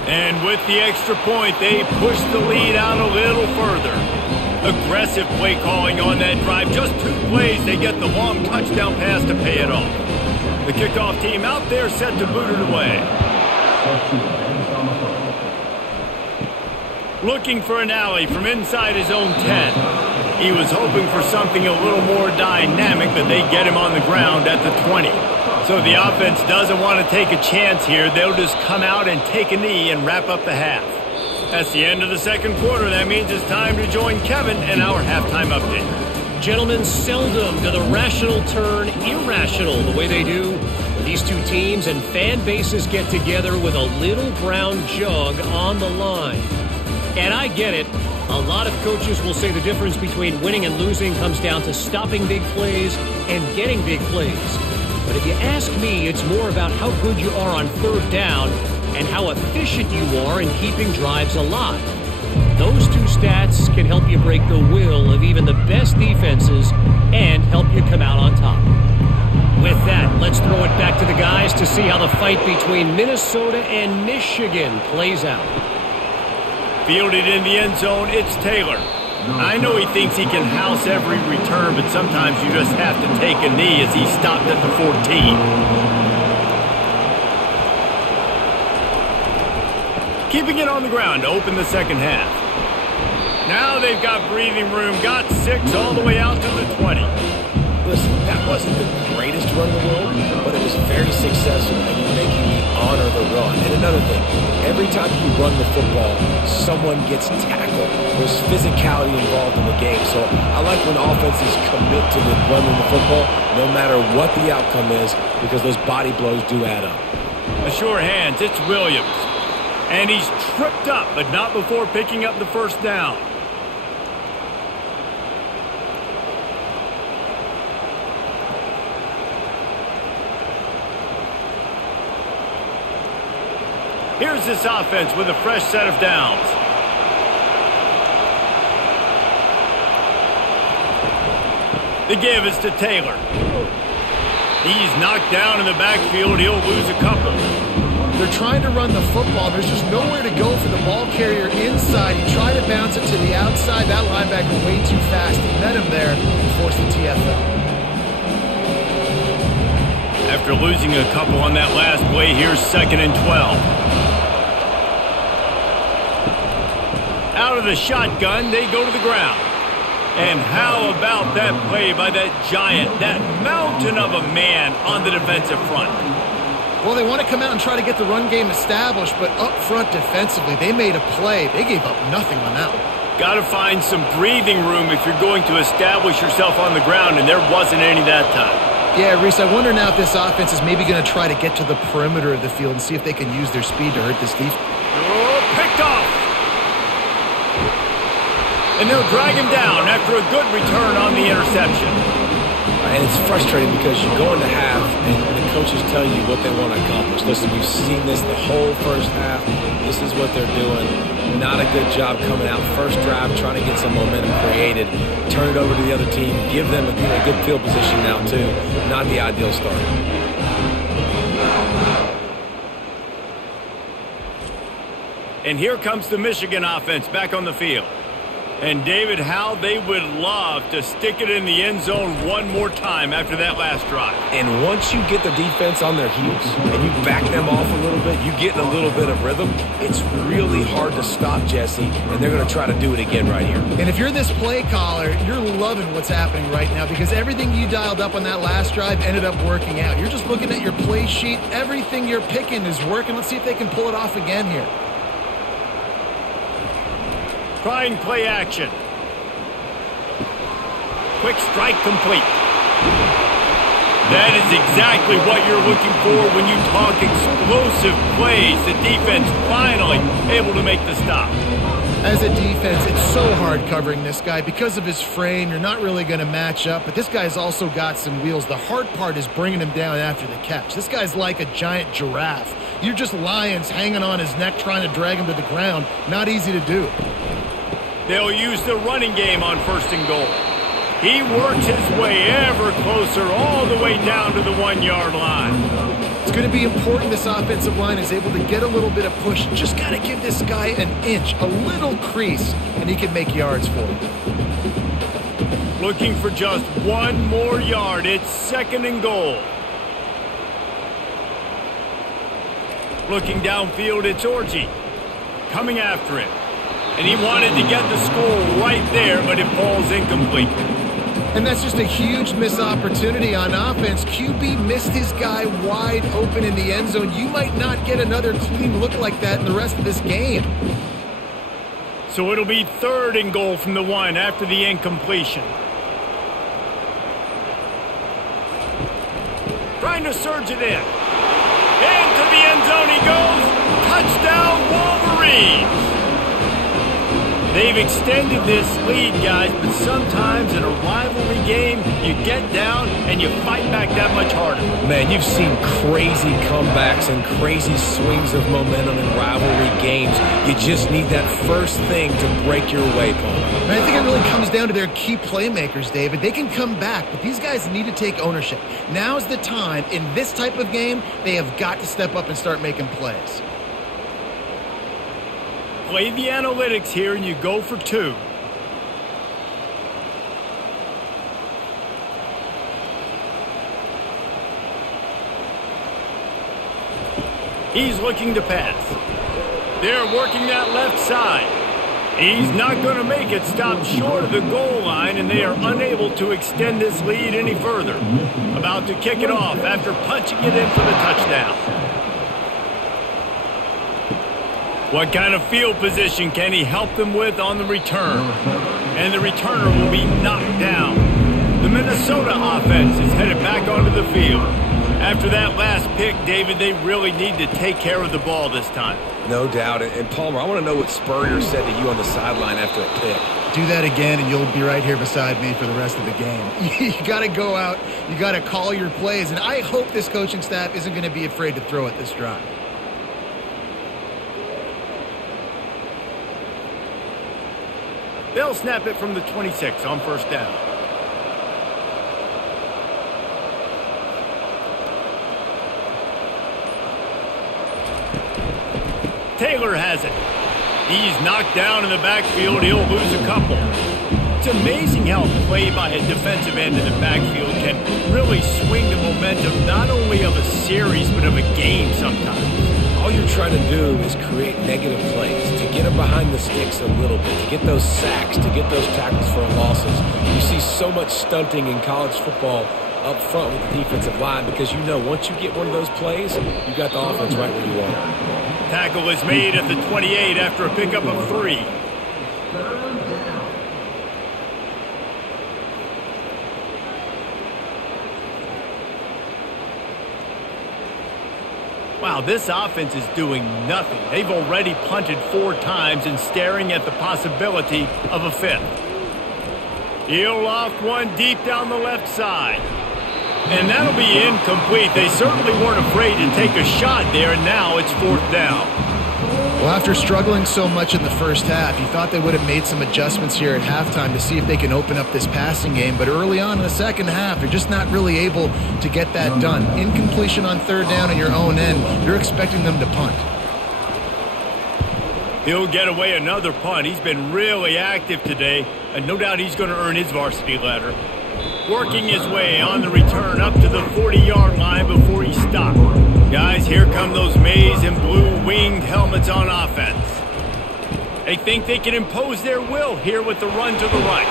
And with the extra point, they push the lead out a little further. Aggressive play calling on that drive. Just 2 plays, they get the long touchdown pass to pay it off. The kickoff team out there set to boot it away. Looking for an alley from inside his own 10. He was hoping for something a little more dynamic, but they get him on the ground at the 20. So the offense doesn't want to take a chance here. They'll just come out and take a knee and wrap up the half. That's the end of the second quarter. That means it's time to join Kevin in our halftime update. Gentlemen, seldom do the rational turn irrational the way they do when these two teams and fan bases get together with a little brown jug on the line. And I get it. A lot of coaches will say the difference between winning and losing comes down to stopping big plays and getting big plays. But if you ask me, it's more about how good you are on third down and how efficient you are in keeping drives alive. Those two stats can help you break the will of even the best defenses and help you come out on top. With that, let's throw it back to the guys to see how the fight between Minnesota and Michigan plays out. Fielded in the end zone, it's Taylor. I know he thinks he can house every return, but sometimes you just have to take a knee as he stopped at the 14. Keeping it on the ground to open the second half. Now they've got breathing room, got 6 all the way out to the 20. Listen, that wasn't the greatest run in the world, but it was very successful, and you're making me honor the run. And another thing, every time you run the football, someone gets tackled. There's physicality involved in the game. So I like when offenses commit to the running the football, no matter what the outcome is, because those body blows do add up. A sure hands, it's Williams. And he's tripped up, but not before picking up the first down. Here's this offense with a fresh set of downs. The give is to Taylor. He's knocked down in the backfield. He'll lose a couple. They're trying to run the football. There's just nowhere to go for the ball carrier inside. He tried to bounce it to the outside. That linebacker way too fast. He met him there and forced the TFL. After losing a couple on that last play, here's 2nd and 12. Out of the shotgun, they go to the ground. And how about that play by that giant, that mountain of a man on the defensive front? Well, they want to come out and try to get the run game established, but up front defensively, they made a play. They gave up nothing on that one. Got to find some breathing room if you're going to establish yourself on the ground, and there wasn't any that time. Yeah, Reese, I wonder now if this offense is maybe going to try to get to the perimeter of the field and see if they can use their speed to hurt this defense. Oh, picked off! And they'll drag him down after a good return on the interception. And it's frustrating because you go into half and the coaches tell you what they want to accomplish. Listen, we've seen this the whole first half. This is what they're doing. Not a good job coming out first drive, trying to get some momentum created. Turn it over to the other team. Give them a good field position now, too. Not the ideal start. And here comes the Michigan offense back on the field. And, David, how they would love to stick it in the end zone one more time after that last drive. And once you get the defense on their heels and you back them off a little bit, you get in a little bit of rhythm, it's really hard to stop, Jesse, and they're going to try to do it again right here. And if you're this play caller, you're loving what's happening right now because everything you dialed up on that last drive ended up working out. You're just looking at your play sheet. Everything you're picking is working. Let's see if they can pull it off again here. Trying play action. Quick strike complete. That is exactly what you're looking for when you talk explosive plays. The defense finally able to make the stop. As a defense, it's so hard covering this guy. Because of his frame, you're not really going to match up, but this guy's also got some wheels. The hard part is bringing him down after the catch. This guy's like a giant giraffe. You're just lions hanging on his neck trying to drag him to the ground. Not easy to do. They'll use the running game on 1st and goal. He works his way ever closer all the way down to the 1-yard line. It's going to be important this offensive line is able to get a little bit of push. Just got to give this guy an inch, a little crease, and he can make yards for it. Looking for just one more yard. It's 2nd and goal. Looking downfield, it's Orji coming after it. And he wanted to get the score right there, but it falls incomplete. And that's just a huge missed opportunity on offense. QB missed his guy wide open in the end zone. You might not get another clean look like that in the rest of this game. So it'll be 3rd and goal from the 1 after the incompletion. Trying to surge it in. Into the end zone he goes. Touchdown, Wolverines. They've extended this lead, guys, but sometimes in a rivalry game, you get down and you fight back that much harder. Man, you've seen crazy comebacks and crazy swings of momentum in rivalry games. You just need that first thing to break your way, Paul. And I think it really comes down to their key playmakers, David. They can come back, but these guys need to take ownership. Now's the time. In this type of game, they have got to step up and start making plays. Play the analytics here and you go for 2. He's looking to pass. They're working that left side. He's not going to make it. Stop short of the goal line, and they are unable to extend this lead any further. About to kick it off after punching it in for the touchdown. What kind of field position can he help them with on the return? And the returner will be knocked down. The Minnesota offense is headed back onto the field. After that last pick, David, they really need to take care of the ball this time. No doubt. And Palmer, I want to know what Spurrier said to you on the sideline after a pick. Do that again, and you'll be right here beside me for the rest of the game. You got to go out. You got to call your plays. And I hope this coaching staff isn't going to be afraid to throw it this drive. They'll snap it from the 26 on 1st down. Taylor has it. He's knocked down in the backfield. He'll lose a couple. It's amazing how a play by a defensive end in the backfield can really swing the momentum not only of a series but of a game sometimes. All you're trying to do is create negative plays, to get them behind the sticks a little bit, to get those sacks, to get those tackles for losses. You see so much stunting in college football up front with the defensive line because you know once you get one of those plays, you got the offense right where you want it. Tackle is made at the 28 after a pickup of 3. Wow, this offense is doing nothing. They've already punted 4 times and staring at the possibility of a 5th. He'll loft one deep down the left side. And that'll be incomplete. They certainly weren't afraid to take a shot there, and now it's 4th down. Well, after struggling so much in the first half, you thought they would have made some adjustments here at halftime to see if they can open up this passing game. But early on in the second half, they're just not really able to get that done. Incompletion on 3rd down in your own end, you're expecting them to punt. He'll get away another punt. He's been really active today, and no doubt he's going to earn his varsity letter. Working his way on the return up to the 40-yard line before he stopped. Guys, here come those maize and blue winged helmets on offense. They think they can impose their will here with the run to the right.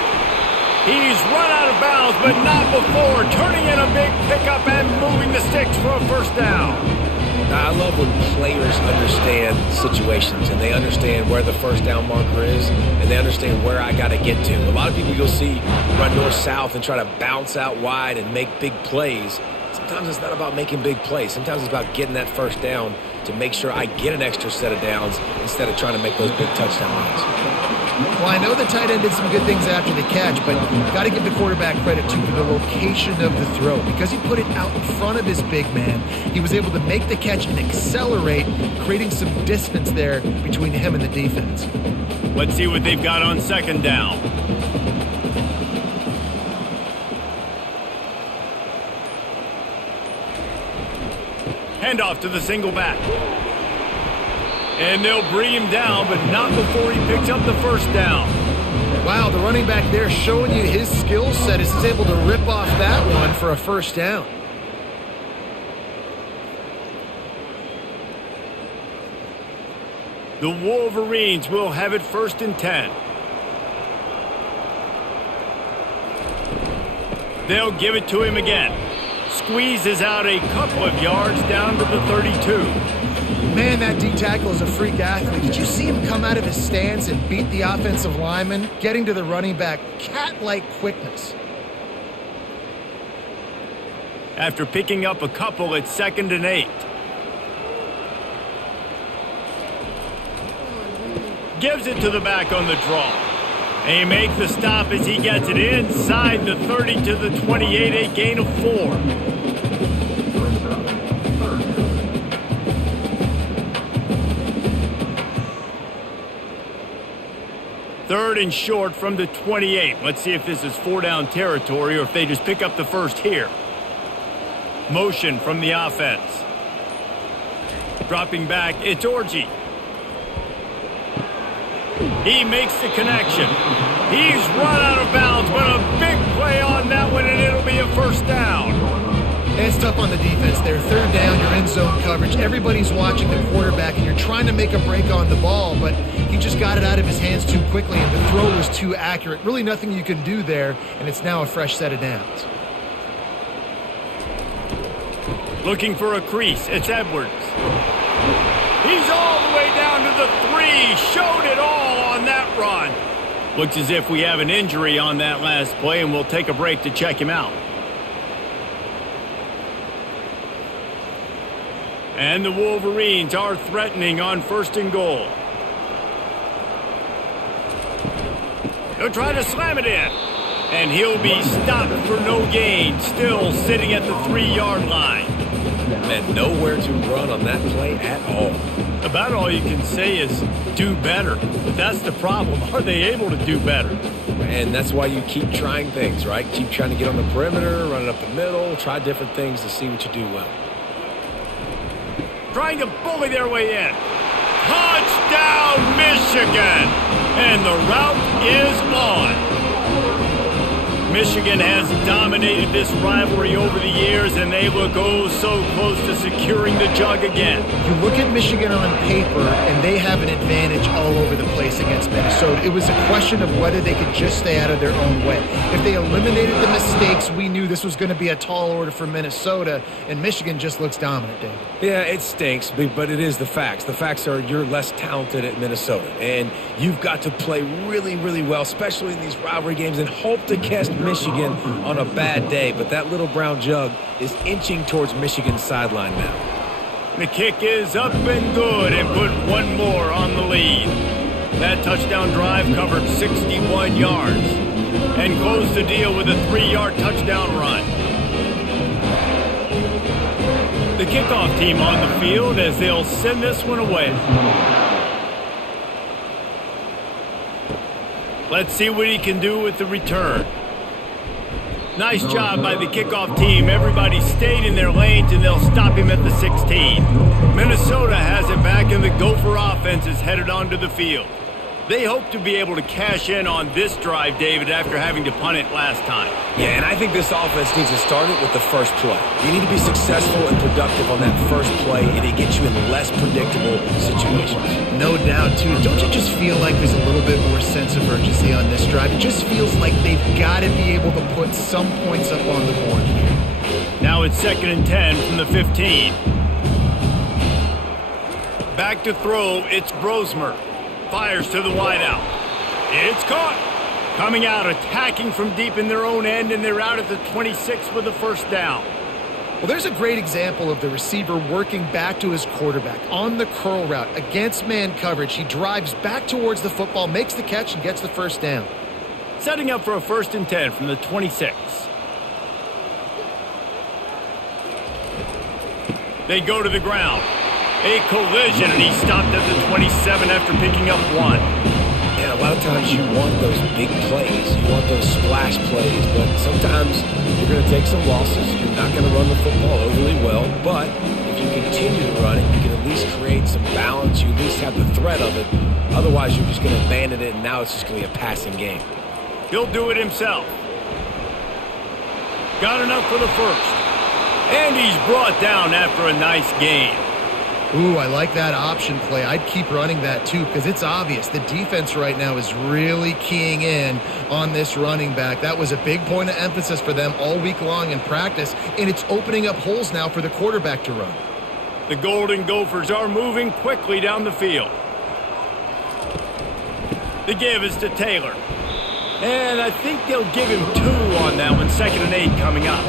He's run out of bounds, but not before turning in a big pickup and moving the sticks for a 1st down. I love when players understand situations and they understand where the 1st down marker is and they understand where I got to get to. A lot of people you'll see run north-south and try to bounce out wide and make big plays. Sometimes it's not about making big plays. Sometimes it's about getting that 1st down to make sure I get an extra set of downs instead of trying to make those big touchdown runs. Well, I know the tight end did some good things after the catch, but you've got to give the quarterback credit, too, for the location of the throw. Because he put it out in front of his big man, he was able to make the catch and accelerate, creating some distance there between him and the defense. Let's see what they've got on 2nd down. Handoff to the single back. And they'll bring him down, but not before he picks up the first down. Wow, the running back there showing you his skill set as he's able to rip off that one for a first down. The Wolverines will have it 1st and 10. They'll give it to him again. Squeezes out a couple of yards down to the 32. Man, that D tackle is a freak athlete. Did you see him come out of his stance and beat the offensive lineman, getting to the running back? Cat-like quickness. After picking up a couple, it's 2nd and 8. Gives it to the back on the draw. And he makes the stop as he gets it inside the 30 to the 28, a gain of 4. Third and short from the 28. Let's see if this is 4-down territory or if they just pick up the first here. Motion from the offense. Dropping back, it's Orji. He makes the connection. He's run out of bounds, but a big play on that one, and it'll be a first down. It's tough on the defense there. 3rd down, you're in zone coverage. Everybody's watching the quarterback, and you're trying to make a break on the ball, but he just got it out of his hands too quickly, and the throw was too accurate. Really nothing you can do there, and it's now a fresh set of downs. Looking for a crease. It's Edwards. He's all the way down to the 3. Showed it all on that run. Looks as if we have an injury on that last play, and we'll take a break to check him out. And the Wolverines are threatening on 1st and goal. They'll try to slam it in. And he'll be stopped for no gain. Still sitting at the 3-yard line. And nowhere to run on that play at all. About all you can say is do better. But that's the problem. Are they able to do better? And that's why you keep trying things, right? Keep trying to get on the perimeter, run it up the middle, try different things to see what you do well. Trying to bully their way in. Touchdown, Michigan! And the route is on. Michigan has dominated this rivalry over the years, and they look oh so close to securing the jug again. You look at Michigan on paper, and they have an advantage all over the place against Minnesota. It was a question of whether they could just stay out of their own way. If they eliminated the mistakes, we knew this was going to be a tall order for Minnesota, and Michigan just looks dominant, David. Yeah, it stinks, but it is the facts. The facts are you're less talented at Minnesota, and you've got to play really, really well, especially in these rivalry games, and hope to catch Michigan on a bad day. But that little brown jug is inching towards Michigan's sideline now. The kick is up and good, and put one more on the lead. That touchdown drive covered 61 yards and closed the deal with a 3-yard touchdown run. The kickoff team on the field as they'll send this one away. Let's see what he can do with the return. Nice job by the kickoff team. Everybody stayed in their lanes, and they'll stop him at the 16. Minnesota has it back, and the Gopher offense is headed onto the field. They hope to be able to cash in on this drive, David, after having to punt it last time. Yeah, and I think this offense needs to start it with the first play. You need to be successful and productive on that first play, and it gets you in less predictable situations. No doubt, too. Don't you just feel like there's a little bit more sense of urgency on this drive? It just feels like they've got to be able to put some points up on the board here. Now it's 2nd and 10 from the 15. Back to throw, it's Brosmer. Fires to the wideout. It's caught. Coming out, attacking from deep in their own end, and they're out at the 26 with the first down. Well, there's a great example of the receiver working back to his quarterback on the curl route against man coverage. He drives back towards the football, makes the catch, and gets the first down. Setting up for a 1st and 10 from the 26. They go to the ground. A collision, and he stopped at the 27 after picking up 1. And a lot of times you want those big plays. You want those splash plays. But sometimes you're going to take some losses. You're not going to run the football overly well. But if you continue to run it, you can at least create some balance. You at least have the threat of it. Otherwise, you're just going to abandon it, and now it's just going to be a passing game. He'll do it himself. Got enough for the first. And he's brought down after a nice gain. Ooh, I like that option play. I'd keep running that too because it's obvious the defense right now is really keying in on this running back. That was a big point of emphasis for them all week long in practice, and it's opening up holes now for the quarterback to run. The Golden Gophers are moving quickly down the field. The give is to Taylor. And I think they'll give him 2 on that one. 2nd and 8 coming up.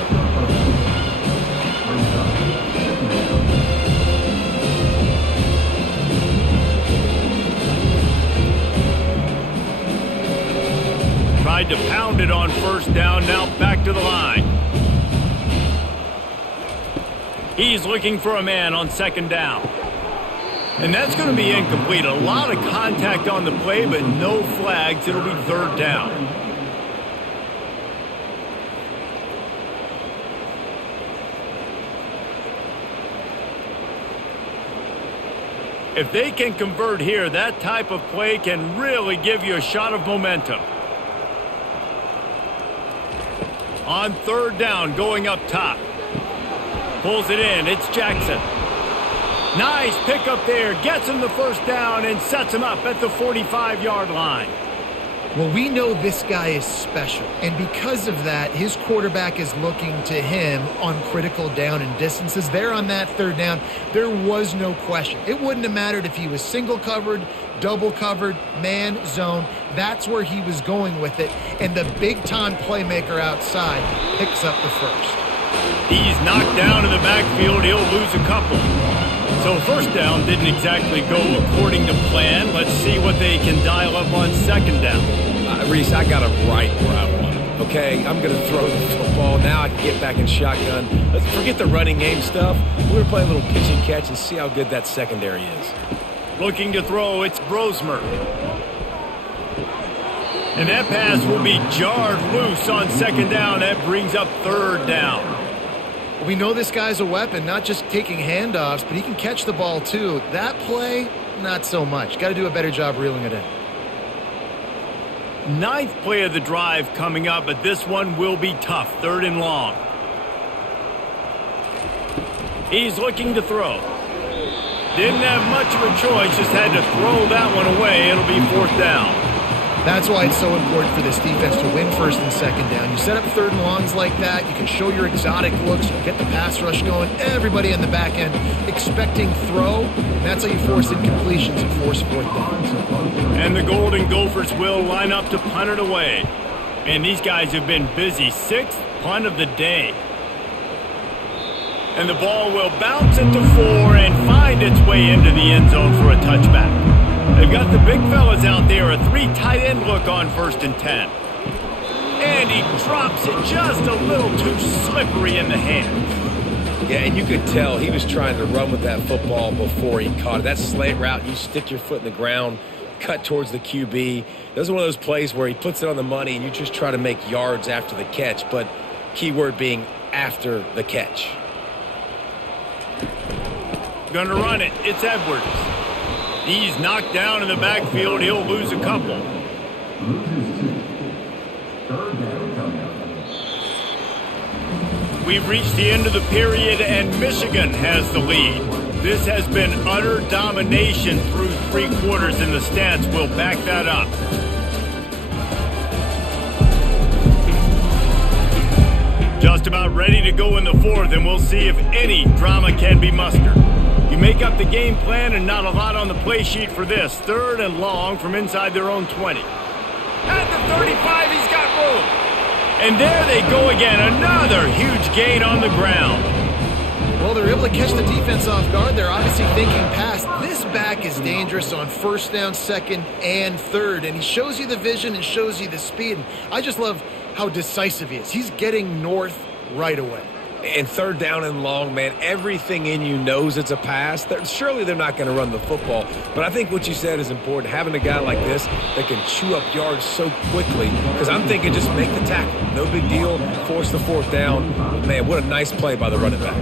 Tried to pound it on first down, now back to the line. He's looking for a man on 2nd down. And that's going to be incomplete. A lot of contact on the play, but no flags. It'll be 3rd down. If they can convert here, that type of play can really give you a shot of momentum. On 3rd down, going up top. Pulls it in. It's Jackson. Nice pickup there. Gets him the first down and sets him up at the 45-yard line. Well, we know this guy is special, and because of that, his quarterback is looking to him on critical down and distances. There on that 3rd down, there was no question. It wouldn't have mattered if he was single covered, double covered, man, zone. That's where he was going with it, and the big-time playmaker outside picks up the first. He's knocked down in the backfield. He'll lose a couple. So 1st down didn't exactly go according to plan. Let's see what they can dial up on 2nd down. Reese, I got him right where I want him. Okay, I'm going to throw the football. Now I can get back in shotgun. Let's forget the running game stuff. We're going to play a little pitch and catch and see how good that secondary is. Looking to throw, it's Brosmer. And that pass will be jarred loose on 2nd down. That brings up 3rd down. We know this guy's a weapon, not just taking handoffs, but he can catch the ball too. That play, not so much. Got to do a better job reeling it in. 9th play of the drive coming up, but this one will be tough. 3rd and long. He's looking to throw. Didn't have much of a choice, just had to throw that one away. It'll be 4th down. That's why it's so important for this defense to win 1st and 2nd down. You set up 3rd and longs like that, you can show your exotic looks, you get the pass rush going, everybody on the back end expecting throw, and that's how you force incompletions and force 4th downs. And the Golden Gophers will line up to punt it away. And these guys have been busy. 6th punt of the day. And the ball will bounce into 4 and find its way into the end zone for a touchback. They've got the big fellas out there, a 3 tight end look on 1st and 10. And he drops it just a little too slippery in the hand. Yeah, and you could tell he was trying to run with that football before he caught it. That slant route, you stick your foot in the ground, cut towards the QB. This is one of those plays where he puts it on the money and you just try to make yards after the catch, but key word being after the catch. Gonna run it. It's Edwards. He's knocked down in the backfield. He'll lose a couple. We've reached the end of the period, and Michigan has the lead. This has been utter domination through 3 quarters, and the stats will back that up. Just about ready to go in the 4th, and we'll see if any drama can be mustered. You make up the game plan and not a lot on the play sheet for this. 3rd and long from inside their own 20. At the 35, he's got room. And there they go again. Another huge gain on the ground. Well, they're able to catch the defense off guard. They're obviously thinking past. This back is dangerous on 1st down, 2nd, and 3rd. And he shows you the vision and shows you the speed. And I just love how decisive he is. He's getting north right away. And 3rd down and long, man, everything in you knows it's a pass. Surely they're not going to run the football. But I think what you said is important. Having a guy like this that can chew up yards so quickly. Because I'm thinking just make the tackle. No big deal. Force the 4th down. But man, what a nice play by the running back.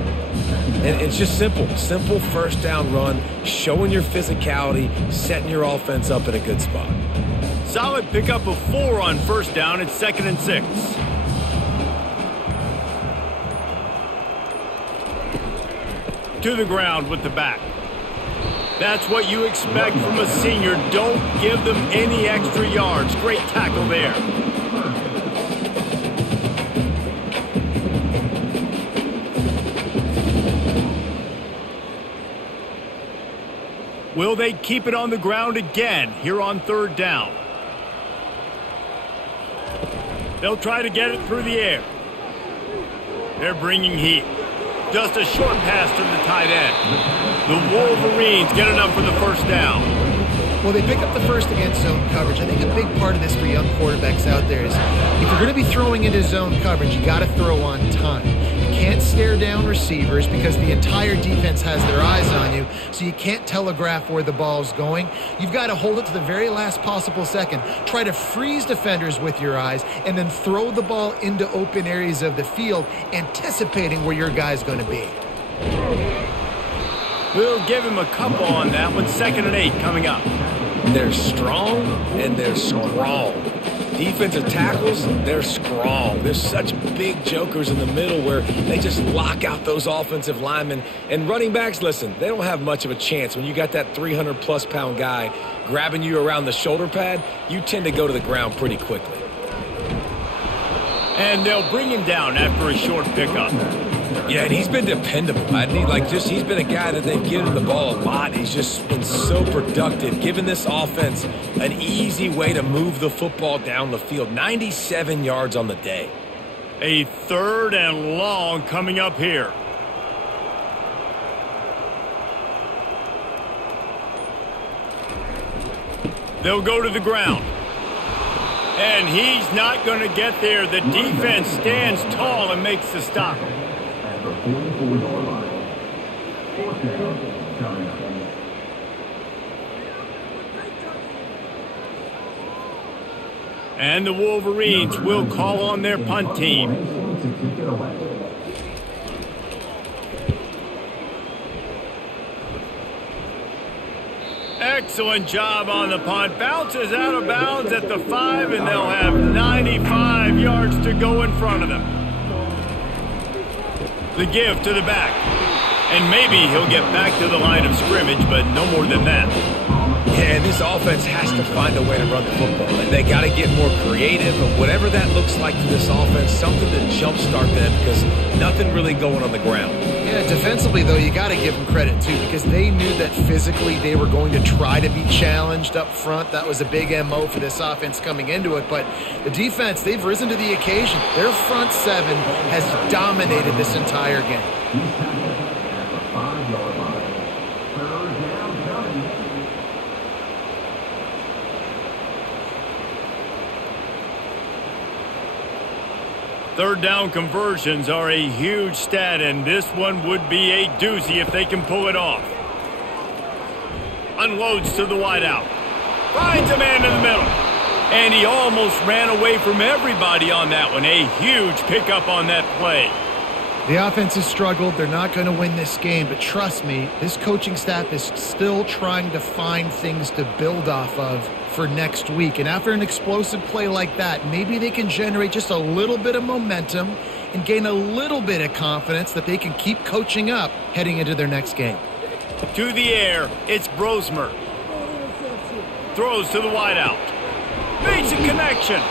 And it's just simple first down run, showing your physicality, setting your offense up in a good spot. Solid pickup of 4 on first down. It's 2nd and 6. To the ground with the back. That's what you expect from a senior. Don't give them any extra yards. Great tackle there. Will they keep it on the ground again here on 3rd down? They'll try to get it through the air. They're bringing heat. Just a short pass to the tight end. The Wolverines get enough for the first down. Well, they pick up the first against zone coverage. I think a big part of this for young quarterbacks out there is if you're going to be throwing into zone coverage, you got to throw on time. You can't stare down receivers because the entire defense has their eyes on you, so you can't telegraph where the ball's going. You've got to hold it to the very last possible second. Try to freeze defenders with your eyes and then throw the ball into open areas of the field, anticipating where your guy's going to be. We'll give him a couple on that one. 2nd and 8 coming up. They're strong and they're strong. Defensive tackles, they're strong. There's such big jokers in the middle where they just lock out those offensive linemen. And running backs, listen, they don't have much of a chance. When you got that 300-plus pound guy grabbing you around the shoulder pad, you tend to go to the ground pretty quickly. And they'll bring him down after a short pickup. Yeah, and he's been dependable. He's been a guy that they've given the ball a lot. He's just been so productive, giving this offense an easy way to move the football down the field. 97 yards on the day. A 3rd and long coming up here. They'll go to the ground. And he's not going to get there. The defense stands tall and makes the stop. And the Wolverines will call on their punt team. Excellent job on the punt. Bounces out of bounds at the 5, and they'll have 95 yards to go in front of them. The give to the back. And maybe he'll get back to the line of scrimmage, but no more than that. Yeah, this offense has to find a way to run the football. They got to get more creative, but whatever that looks like for this offense, something to jumpstart them because nothing really going on the ground. Yeah, defensively, though, you got to give them credit, too, because they knew that physically they were going to try to be challenged up front. That was a big MO for this offense coming into it. But the defense, they've risen to the occasion. Their front 7 has dominated this entire game. Third down conversions are a huge stat, and this one would be a doozy if they can pull it off. Unloads to the wideout. Finds a man in the middle. And he almost ran away from everybody on that one. A huge pickup on that play. The offense has struggled. They're not going to win this game, but trust me, this coaching staff is still trying to find things to build off of for next week. And after an explosive play like that, maybe they can generate just a little bit of momentum and gain a little bit of confidence that they can keep coaching up heading into their next game. To the air, it's Brosmer. Throws to the wideout. Makes a connection.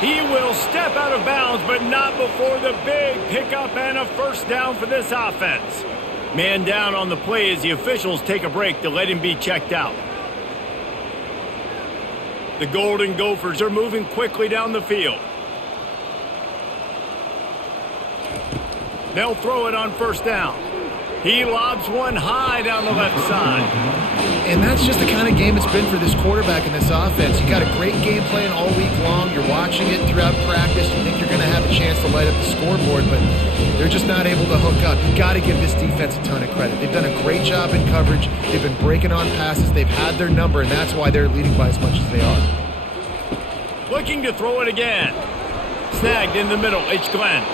He will step out of bounds, but not before the big pickup and a first down for this offense. Man down on the play as the officials take a break to let him be checked out. The Golden Gophers are moving quickly down the field. They'll throw it on first down. He lobs one high down the left side. And that's just the kind of game it's been for this quarterback in this offense. You got a great game plan all week long. You're watching it throughout practice. You think you're going to have a chance to light up the scoreboard, but they're just not able to hook up. You got to give this defense a ton of credit. They've done a great job in coverage. They've been breaking on passes. They've had their number, and that's why they're leading by as much as they are. Looking to throw it again. Snagged in the middle. It's Glenn.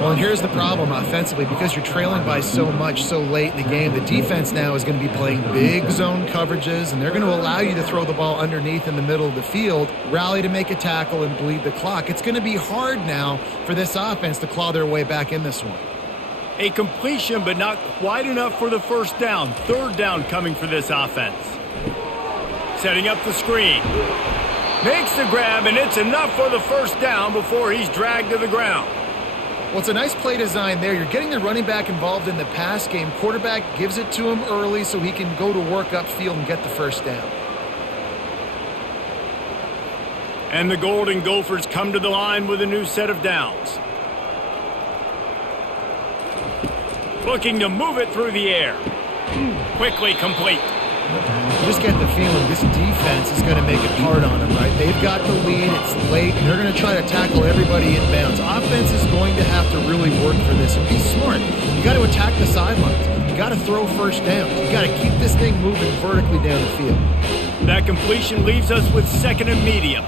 Well, and here's the problem offensively. Because you're trailing by so much so late in the game, the defense now is going to be playing big zone coverages, and they're going to allow you to throw the ball underneath in the middle of the field, rally to make a tackle, and bleed the clock. It's going to be hard now for this offense to claw their way back in this one. A completion, but not quite enough for the first down. Third down coming for this offense. Setting up the screen. Makes the grab, and it's enough for the first down before he's dragged to the ground. Well, it's a nice play design there. You're getting the running back involved in the pass game. Quarterback gives it to him early so he can go to work upfield and get the first down. And the Golden Gophers come to the line with a new set of downs. Looking to move it through the air. Quickly complete. You just get the feeling this defense is going to make it hard on them, right? They've got the lead, it's late, and they're going to try to tackle everybody in bounds. Offense is going to have to really work for this and be smart. You got to attack the sidelines. You got to throw first downs. You got to keep this thing moving vertically down the field. That completion leaves us with second and medium.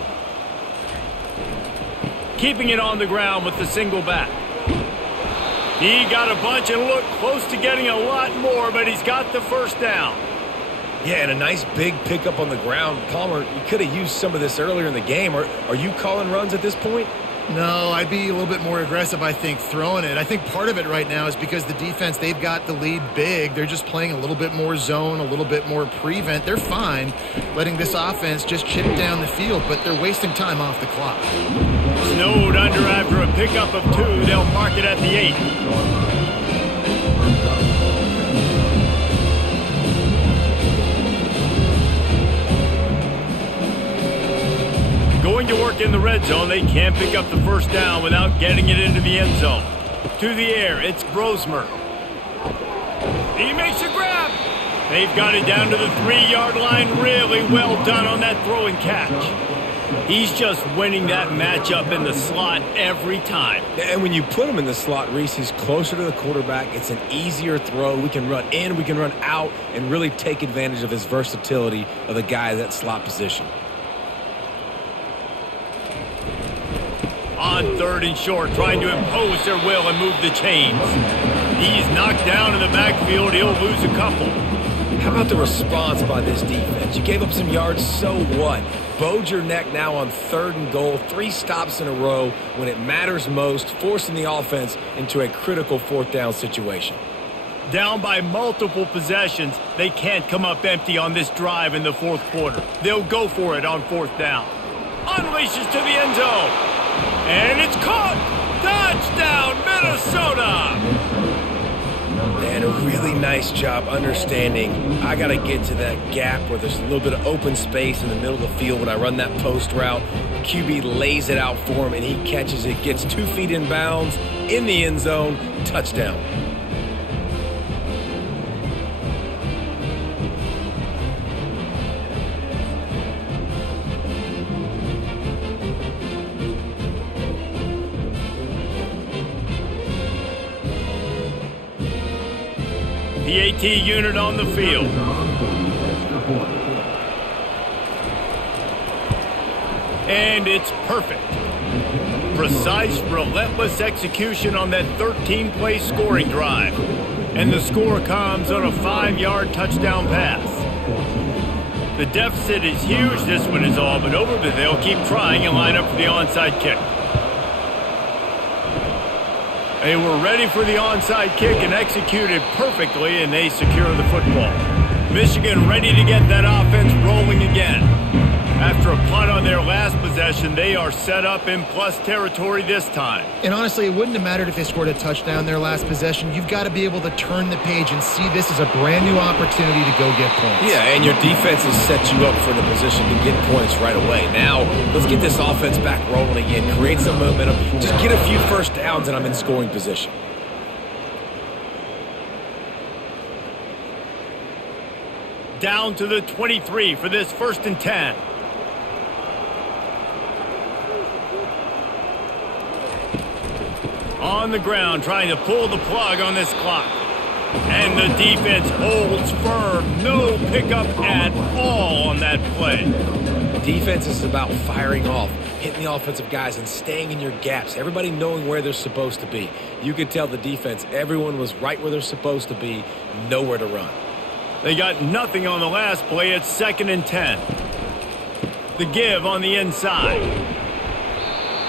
Keeping it on the ground with the single back. He got a bunch and looked close to getting a lot more, but he's got the first down. Yeah, and a nice big pickup on the ground. Palmer, you could have used some of this earlier in the game. Are you calling runs at this point? No, I'd be a little bit more aggressive, I think, throwing it. I think part of it right now is because the defense, they've got the lead big. They're just playing a little bit more zone, a little bit more prevent. They're fine letting this offense just chip down the field, but they're wasting time off the clock. Snowed under after a pickup of 2. They'll mark it at the 8. Going to work in the red zone, they can't pick up the first down without getting it into the end zone. To the air, it's Grosmer. He makes a grab. They've got it down to the 3-yard line. Really well done on that throw and catch. He's just winning that matchup in the slot every time. And when you put him in the slot, Reese, he's closer to the quarterback. It's an easier throw. We can run in, we can run out, and really take advantage of his versatility of the guy in that slot position. On 3rd and short, trying to impose their will and move the chains. He's knocked down in the backfield. He'll lose a couple. How about the response by this defense? You gave up some yards, so what? Bowed your neck now on 3rd and goal. 3 stops in a row when it matters most, forcing the offense into a critical 4th down situation. Down by multiple possessions, they can't come up empty on this drive in the 4th quarter. They'll go for it on 4th down. Unleashes to the end zone. And it's caught! Touchdown, Minnesota! And a really nice job understanding I got to get to that gap where there's a little bit of open space in the middle of the field when I run that post route. QB lays it out for him, and he catches it, gets 2 feet in bounds, in the end zone, touchdown. The AT unit on the field. And it's perfect. Precise, relentless execution on that 13-play scoring drive. And the score comes on a 5-yard touchdown pass. The deficit is huge. This one is all but over, but they'll keep trying and line up for the onside kick. They were ready for the onside kick and executed perfectly, and they secure the football. Michigan ready to get that offense rolling again. After a punt on their last possession, they are set up in plus territory this time. And honestly, it wouldn't have mattered if they scored a touchdown their last possession. You've got to be able to turn the page and see this as a brand new opportunity to go get points. Yeah, and your defense has set you up for the position to get points right away. Now, let's get this offense back rolling again, create some momentum, just get a few first downs, and I'm in scoring position. Down to the 23 for this 1st and 10. On the ground, trying to pull the plug on this clock. And the defense holds firm. No pickup at all on that play. Defense is about firing off, hitting the offensive guys, and staying in your gaps. Everybody knowing where they're supposed to be. You could tell the defense, everyone was right where they're supposed to be, nowhere to run. They got nothing on the last play. It's 2nd and 10. The give on the inside.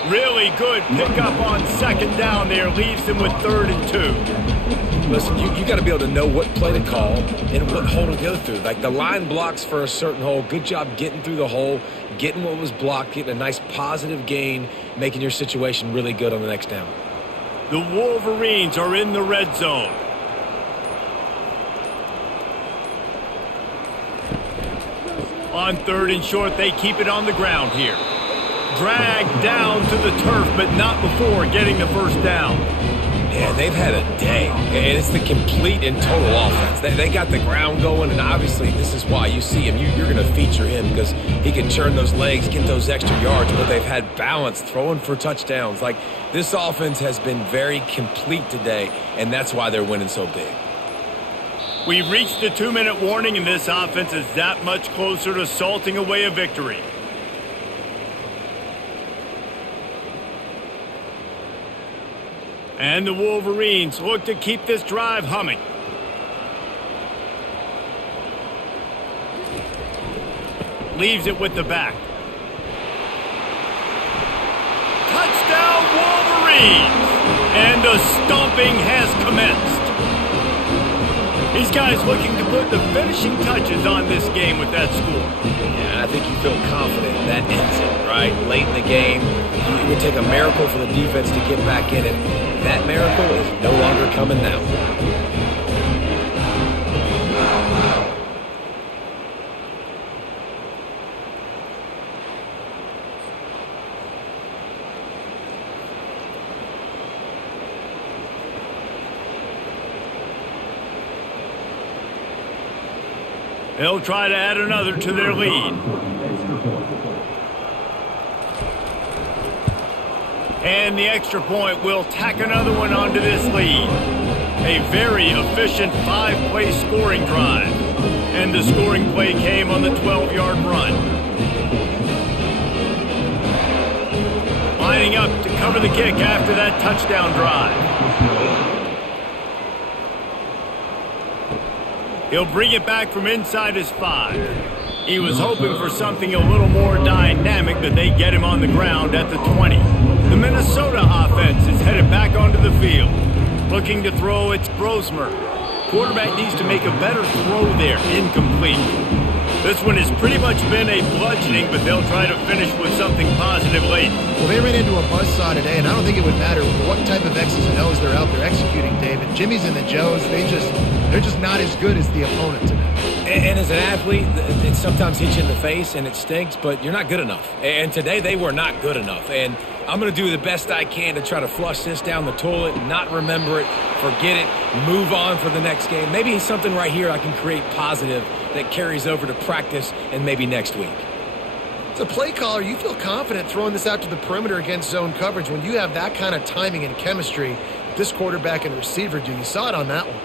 Really good pickup on 2nd down there. Leaves them with 3rd and 2. Listen, you got to be able to know what play to call and what hole to go through. Like the line blocks for a certain hole. Good job getting through the hole, getting what was blocked, getting a nice positive gain, making your situation really good on the next down. The Wolverines are in the red zone. On 3rd and short, they keep it on the ground here. Dragged down to the turf, but not before getting the first down. Yeah, they've had a day, and it's the complete and total offense. They got the ground going, and obviously this is why you see him. You're going to feature him because he can churn those legs, get those extra yards, but they've had balance, throwing for touchdowns. Like, this offense has been very complete today, and that's why they're winning so big. We've reached the 2-minute warning, and this offense is that much closer to salting away a victory. And the Wolverines look to keep this drive humming. Leaves it with the back. Touchdown, Wolverines! And the stomping has commenced. These guys looking to put the finishing touches on this game with that score. Yeah, I think you feel confident that ends it, right? Late in the game, it would take a miracle for the defense to get back in it. That miracle is no longer coming now. They'll try to add another to their lead. And the extra point will tack another one onto this lead. A very efficient 5-play scoring drive. And the scoring play came on the 12-yard run. Lining up to cover the kick after that touchdown drive. He'll bring it back from inside his 5. He was hoping for something a little more dynamic, but they get him on the ground at the 20. The Minnesota offense is headed back onto the field. Looking to throw, it's Brosmer. Quarterback needs to make a better throw there. Incomplete. This one has pretty much been a bludgeoning, but they'll try to finish with something positive late. Well, they ran into a buzzsaw today, and I don't think it would matter what type of X's and O's they're out there executing, David. Jimmy's and the Joes, they're just not as good as the opponent today. And as an athlete, it sometimes hits you in the face, and it stinks, but you're not good enough. And today, they were not good enough. And I'm going to do the best I can to try to flush this down the toilet, not remember it, forget it, move on for the next game. Maybe something right here I can create positive that carries over to practice and maybe next week. As a play caller, you feel confident throwing this out to the perimeter against zone coverage when you have that kind of timing and chemistry this quarterback and receiver do. You saw it on that one.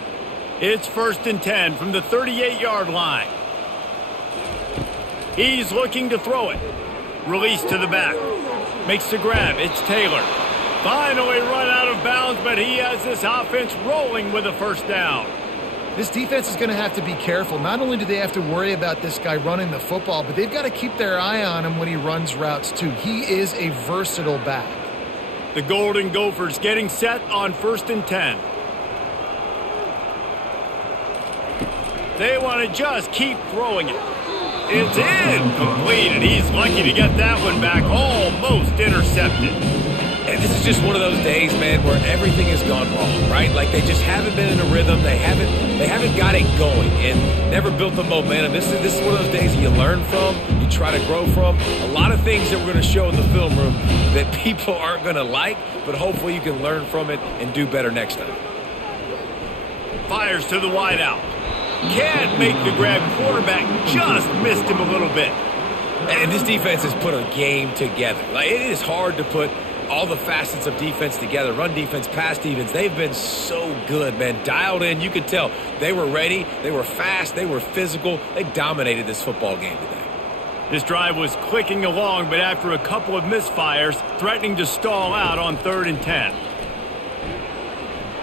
It's 1st and 10 from the 38-yard line. He's looking to throw it. Release to the back. Makes the grab. It's Taylor. Finally run out of bounds, but he has this offense rolling with a first down. This defense is going to have to be careful. Not only do they have to worry about this guy running the football, but they've got to keep their eye on him when he runs routes too. He is a versatile back. The Golden Gophers getting set on 1st and 10. They want to just keep throwing it. It's incomplete, and he's lucky to get that one back, almost intercepted. And this is just one of those days, man, where everything has gone wrong, right? Like they just haven't been in a rhythm. They haven't got it going and never built the momentum. This is one of those days that you learn from, you try to grow from. A lot of things that we're going to show in the film room that people aren't going to like, but hopefully you can learn from it and do better next time. Fires to the wideout. Can't make the grab. Quarterback just missed him a little bit. And this defense has put a game together. Like, it is hard to put all the facets of defense together. Run defense, pass defense. They've been so good, man. Dialed in. You could tell they were ready. They were fast. They were physical. They dominated this football game today. This drive was clicking along, but after a couple of misfires, threatening to stall out on 3rd and 10.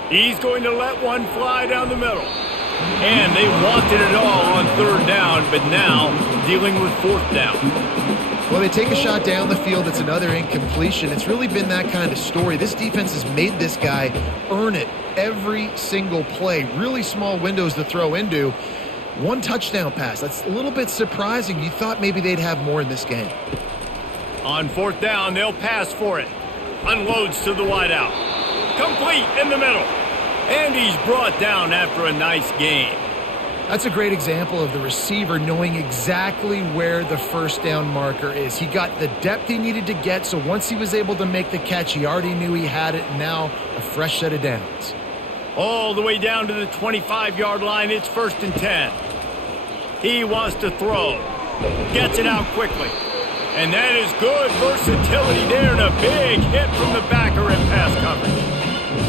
He's going to let one fly down the middle. And they wanted it all on 3rd down, but now dealing with 4th down. Well, they take a shot down the field. It's another incompletion. It's really been that kind of story. This defense has made this guy earn it every single play. Really small windows to throw into. 1 touchdown pass. That's a little bit surprising. You thought maybe they'd have more in this game. On 4th down, they'll pass for it. Unloads to the wideout. Complete in the middle. And he's brought down after a nice gain. That's a great example of the receiver knowing exactly where the first down marker is. He got the depth he needed to get, so once he was able to make the catch, he already knew he had it, and now a fresh set of downs. All the way down to the 25-yard line, it's 1st and 10. He wants to throw. Gets it out quickly. And that is good versatility there, and a big hit from the backer in pass coverage.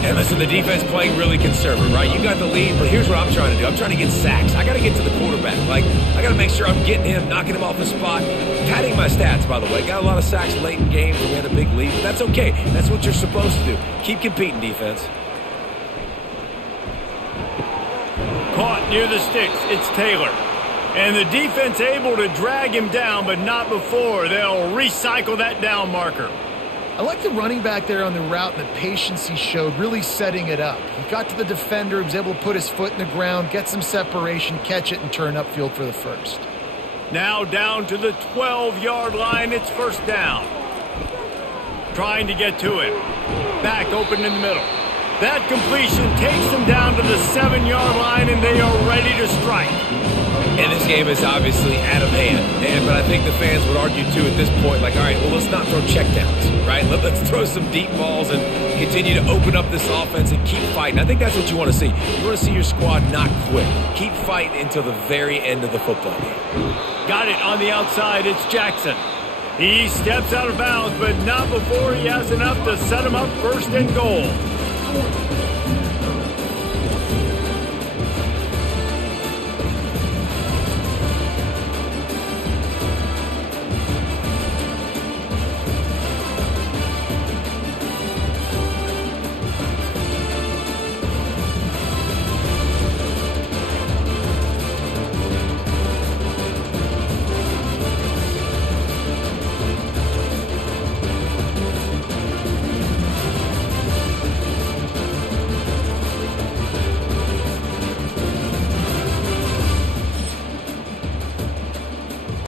And listen, the defense playing really conservative, right? You got the lead, but here's what I'm trying to do. I'm trying to get sacks. I got to get to the quarterback. I got to make sure I'm getting him, knocking him off the spot. Padding my stats, by the way. Got a lot of sacks late in games when we had a big lead, but that's okay. That's what you're supposed to do. Keep competing, defense. Caught near the sticks. It's Taylor. And the defense able to drag him down, but not before. They'll recycle that down marker. I like the running back there on the route and the patience he showed, really setting it up. He got to the defender, he was able to put his foot in the ground, get some separation, catch it, and turn upfield for the first. Now down to the 12-yard line, it's 1st down. Trying to get to him. Back open in the middle. That completion takes them down to the 7-yard line, and they are ready to strike. And this game is obviously out of hand. But I think the fans would argue, too, at this point, like, all right, well, let's not throw checkdowns, right? Let's throw some deep balls and continue to open up this offense and keep fighting. I think that's what you want to see. You want to see your squad not quit. Keep fighting until the very end of the football game. Got it on the outside. It's Jackson. He steps out of bounds, but not before he has enough to set him up 1st and goal.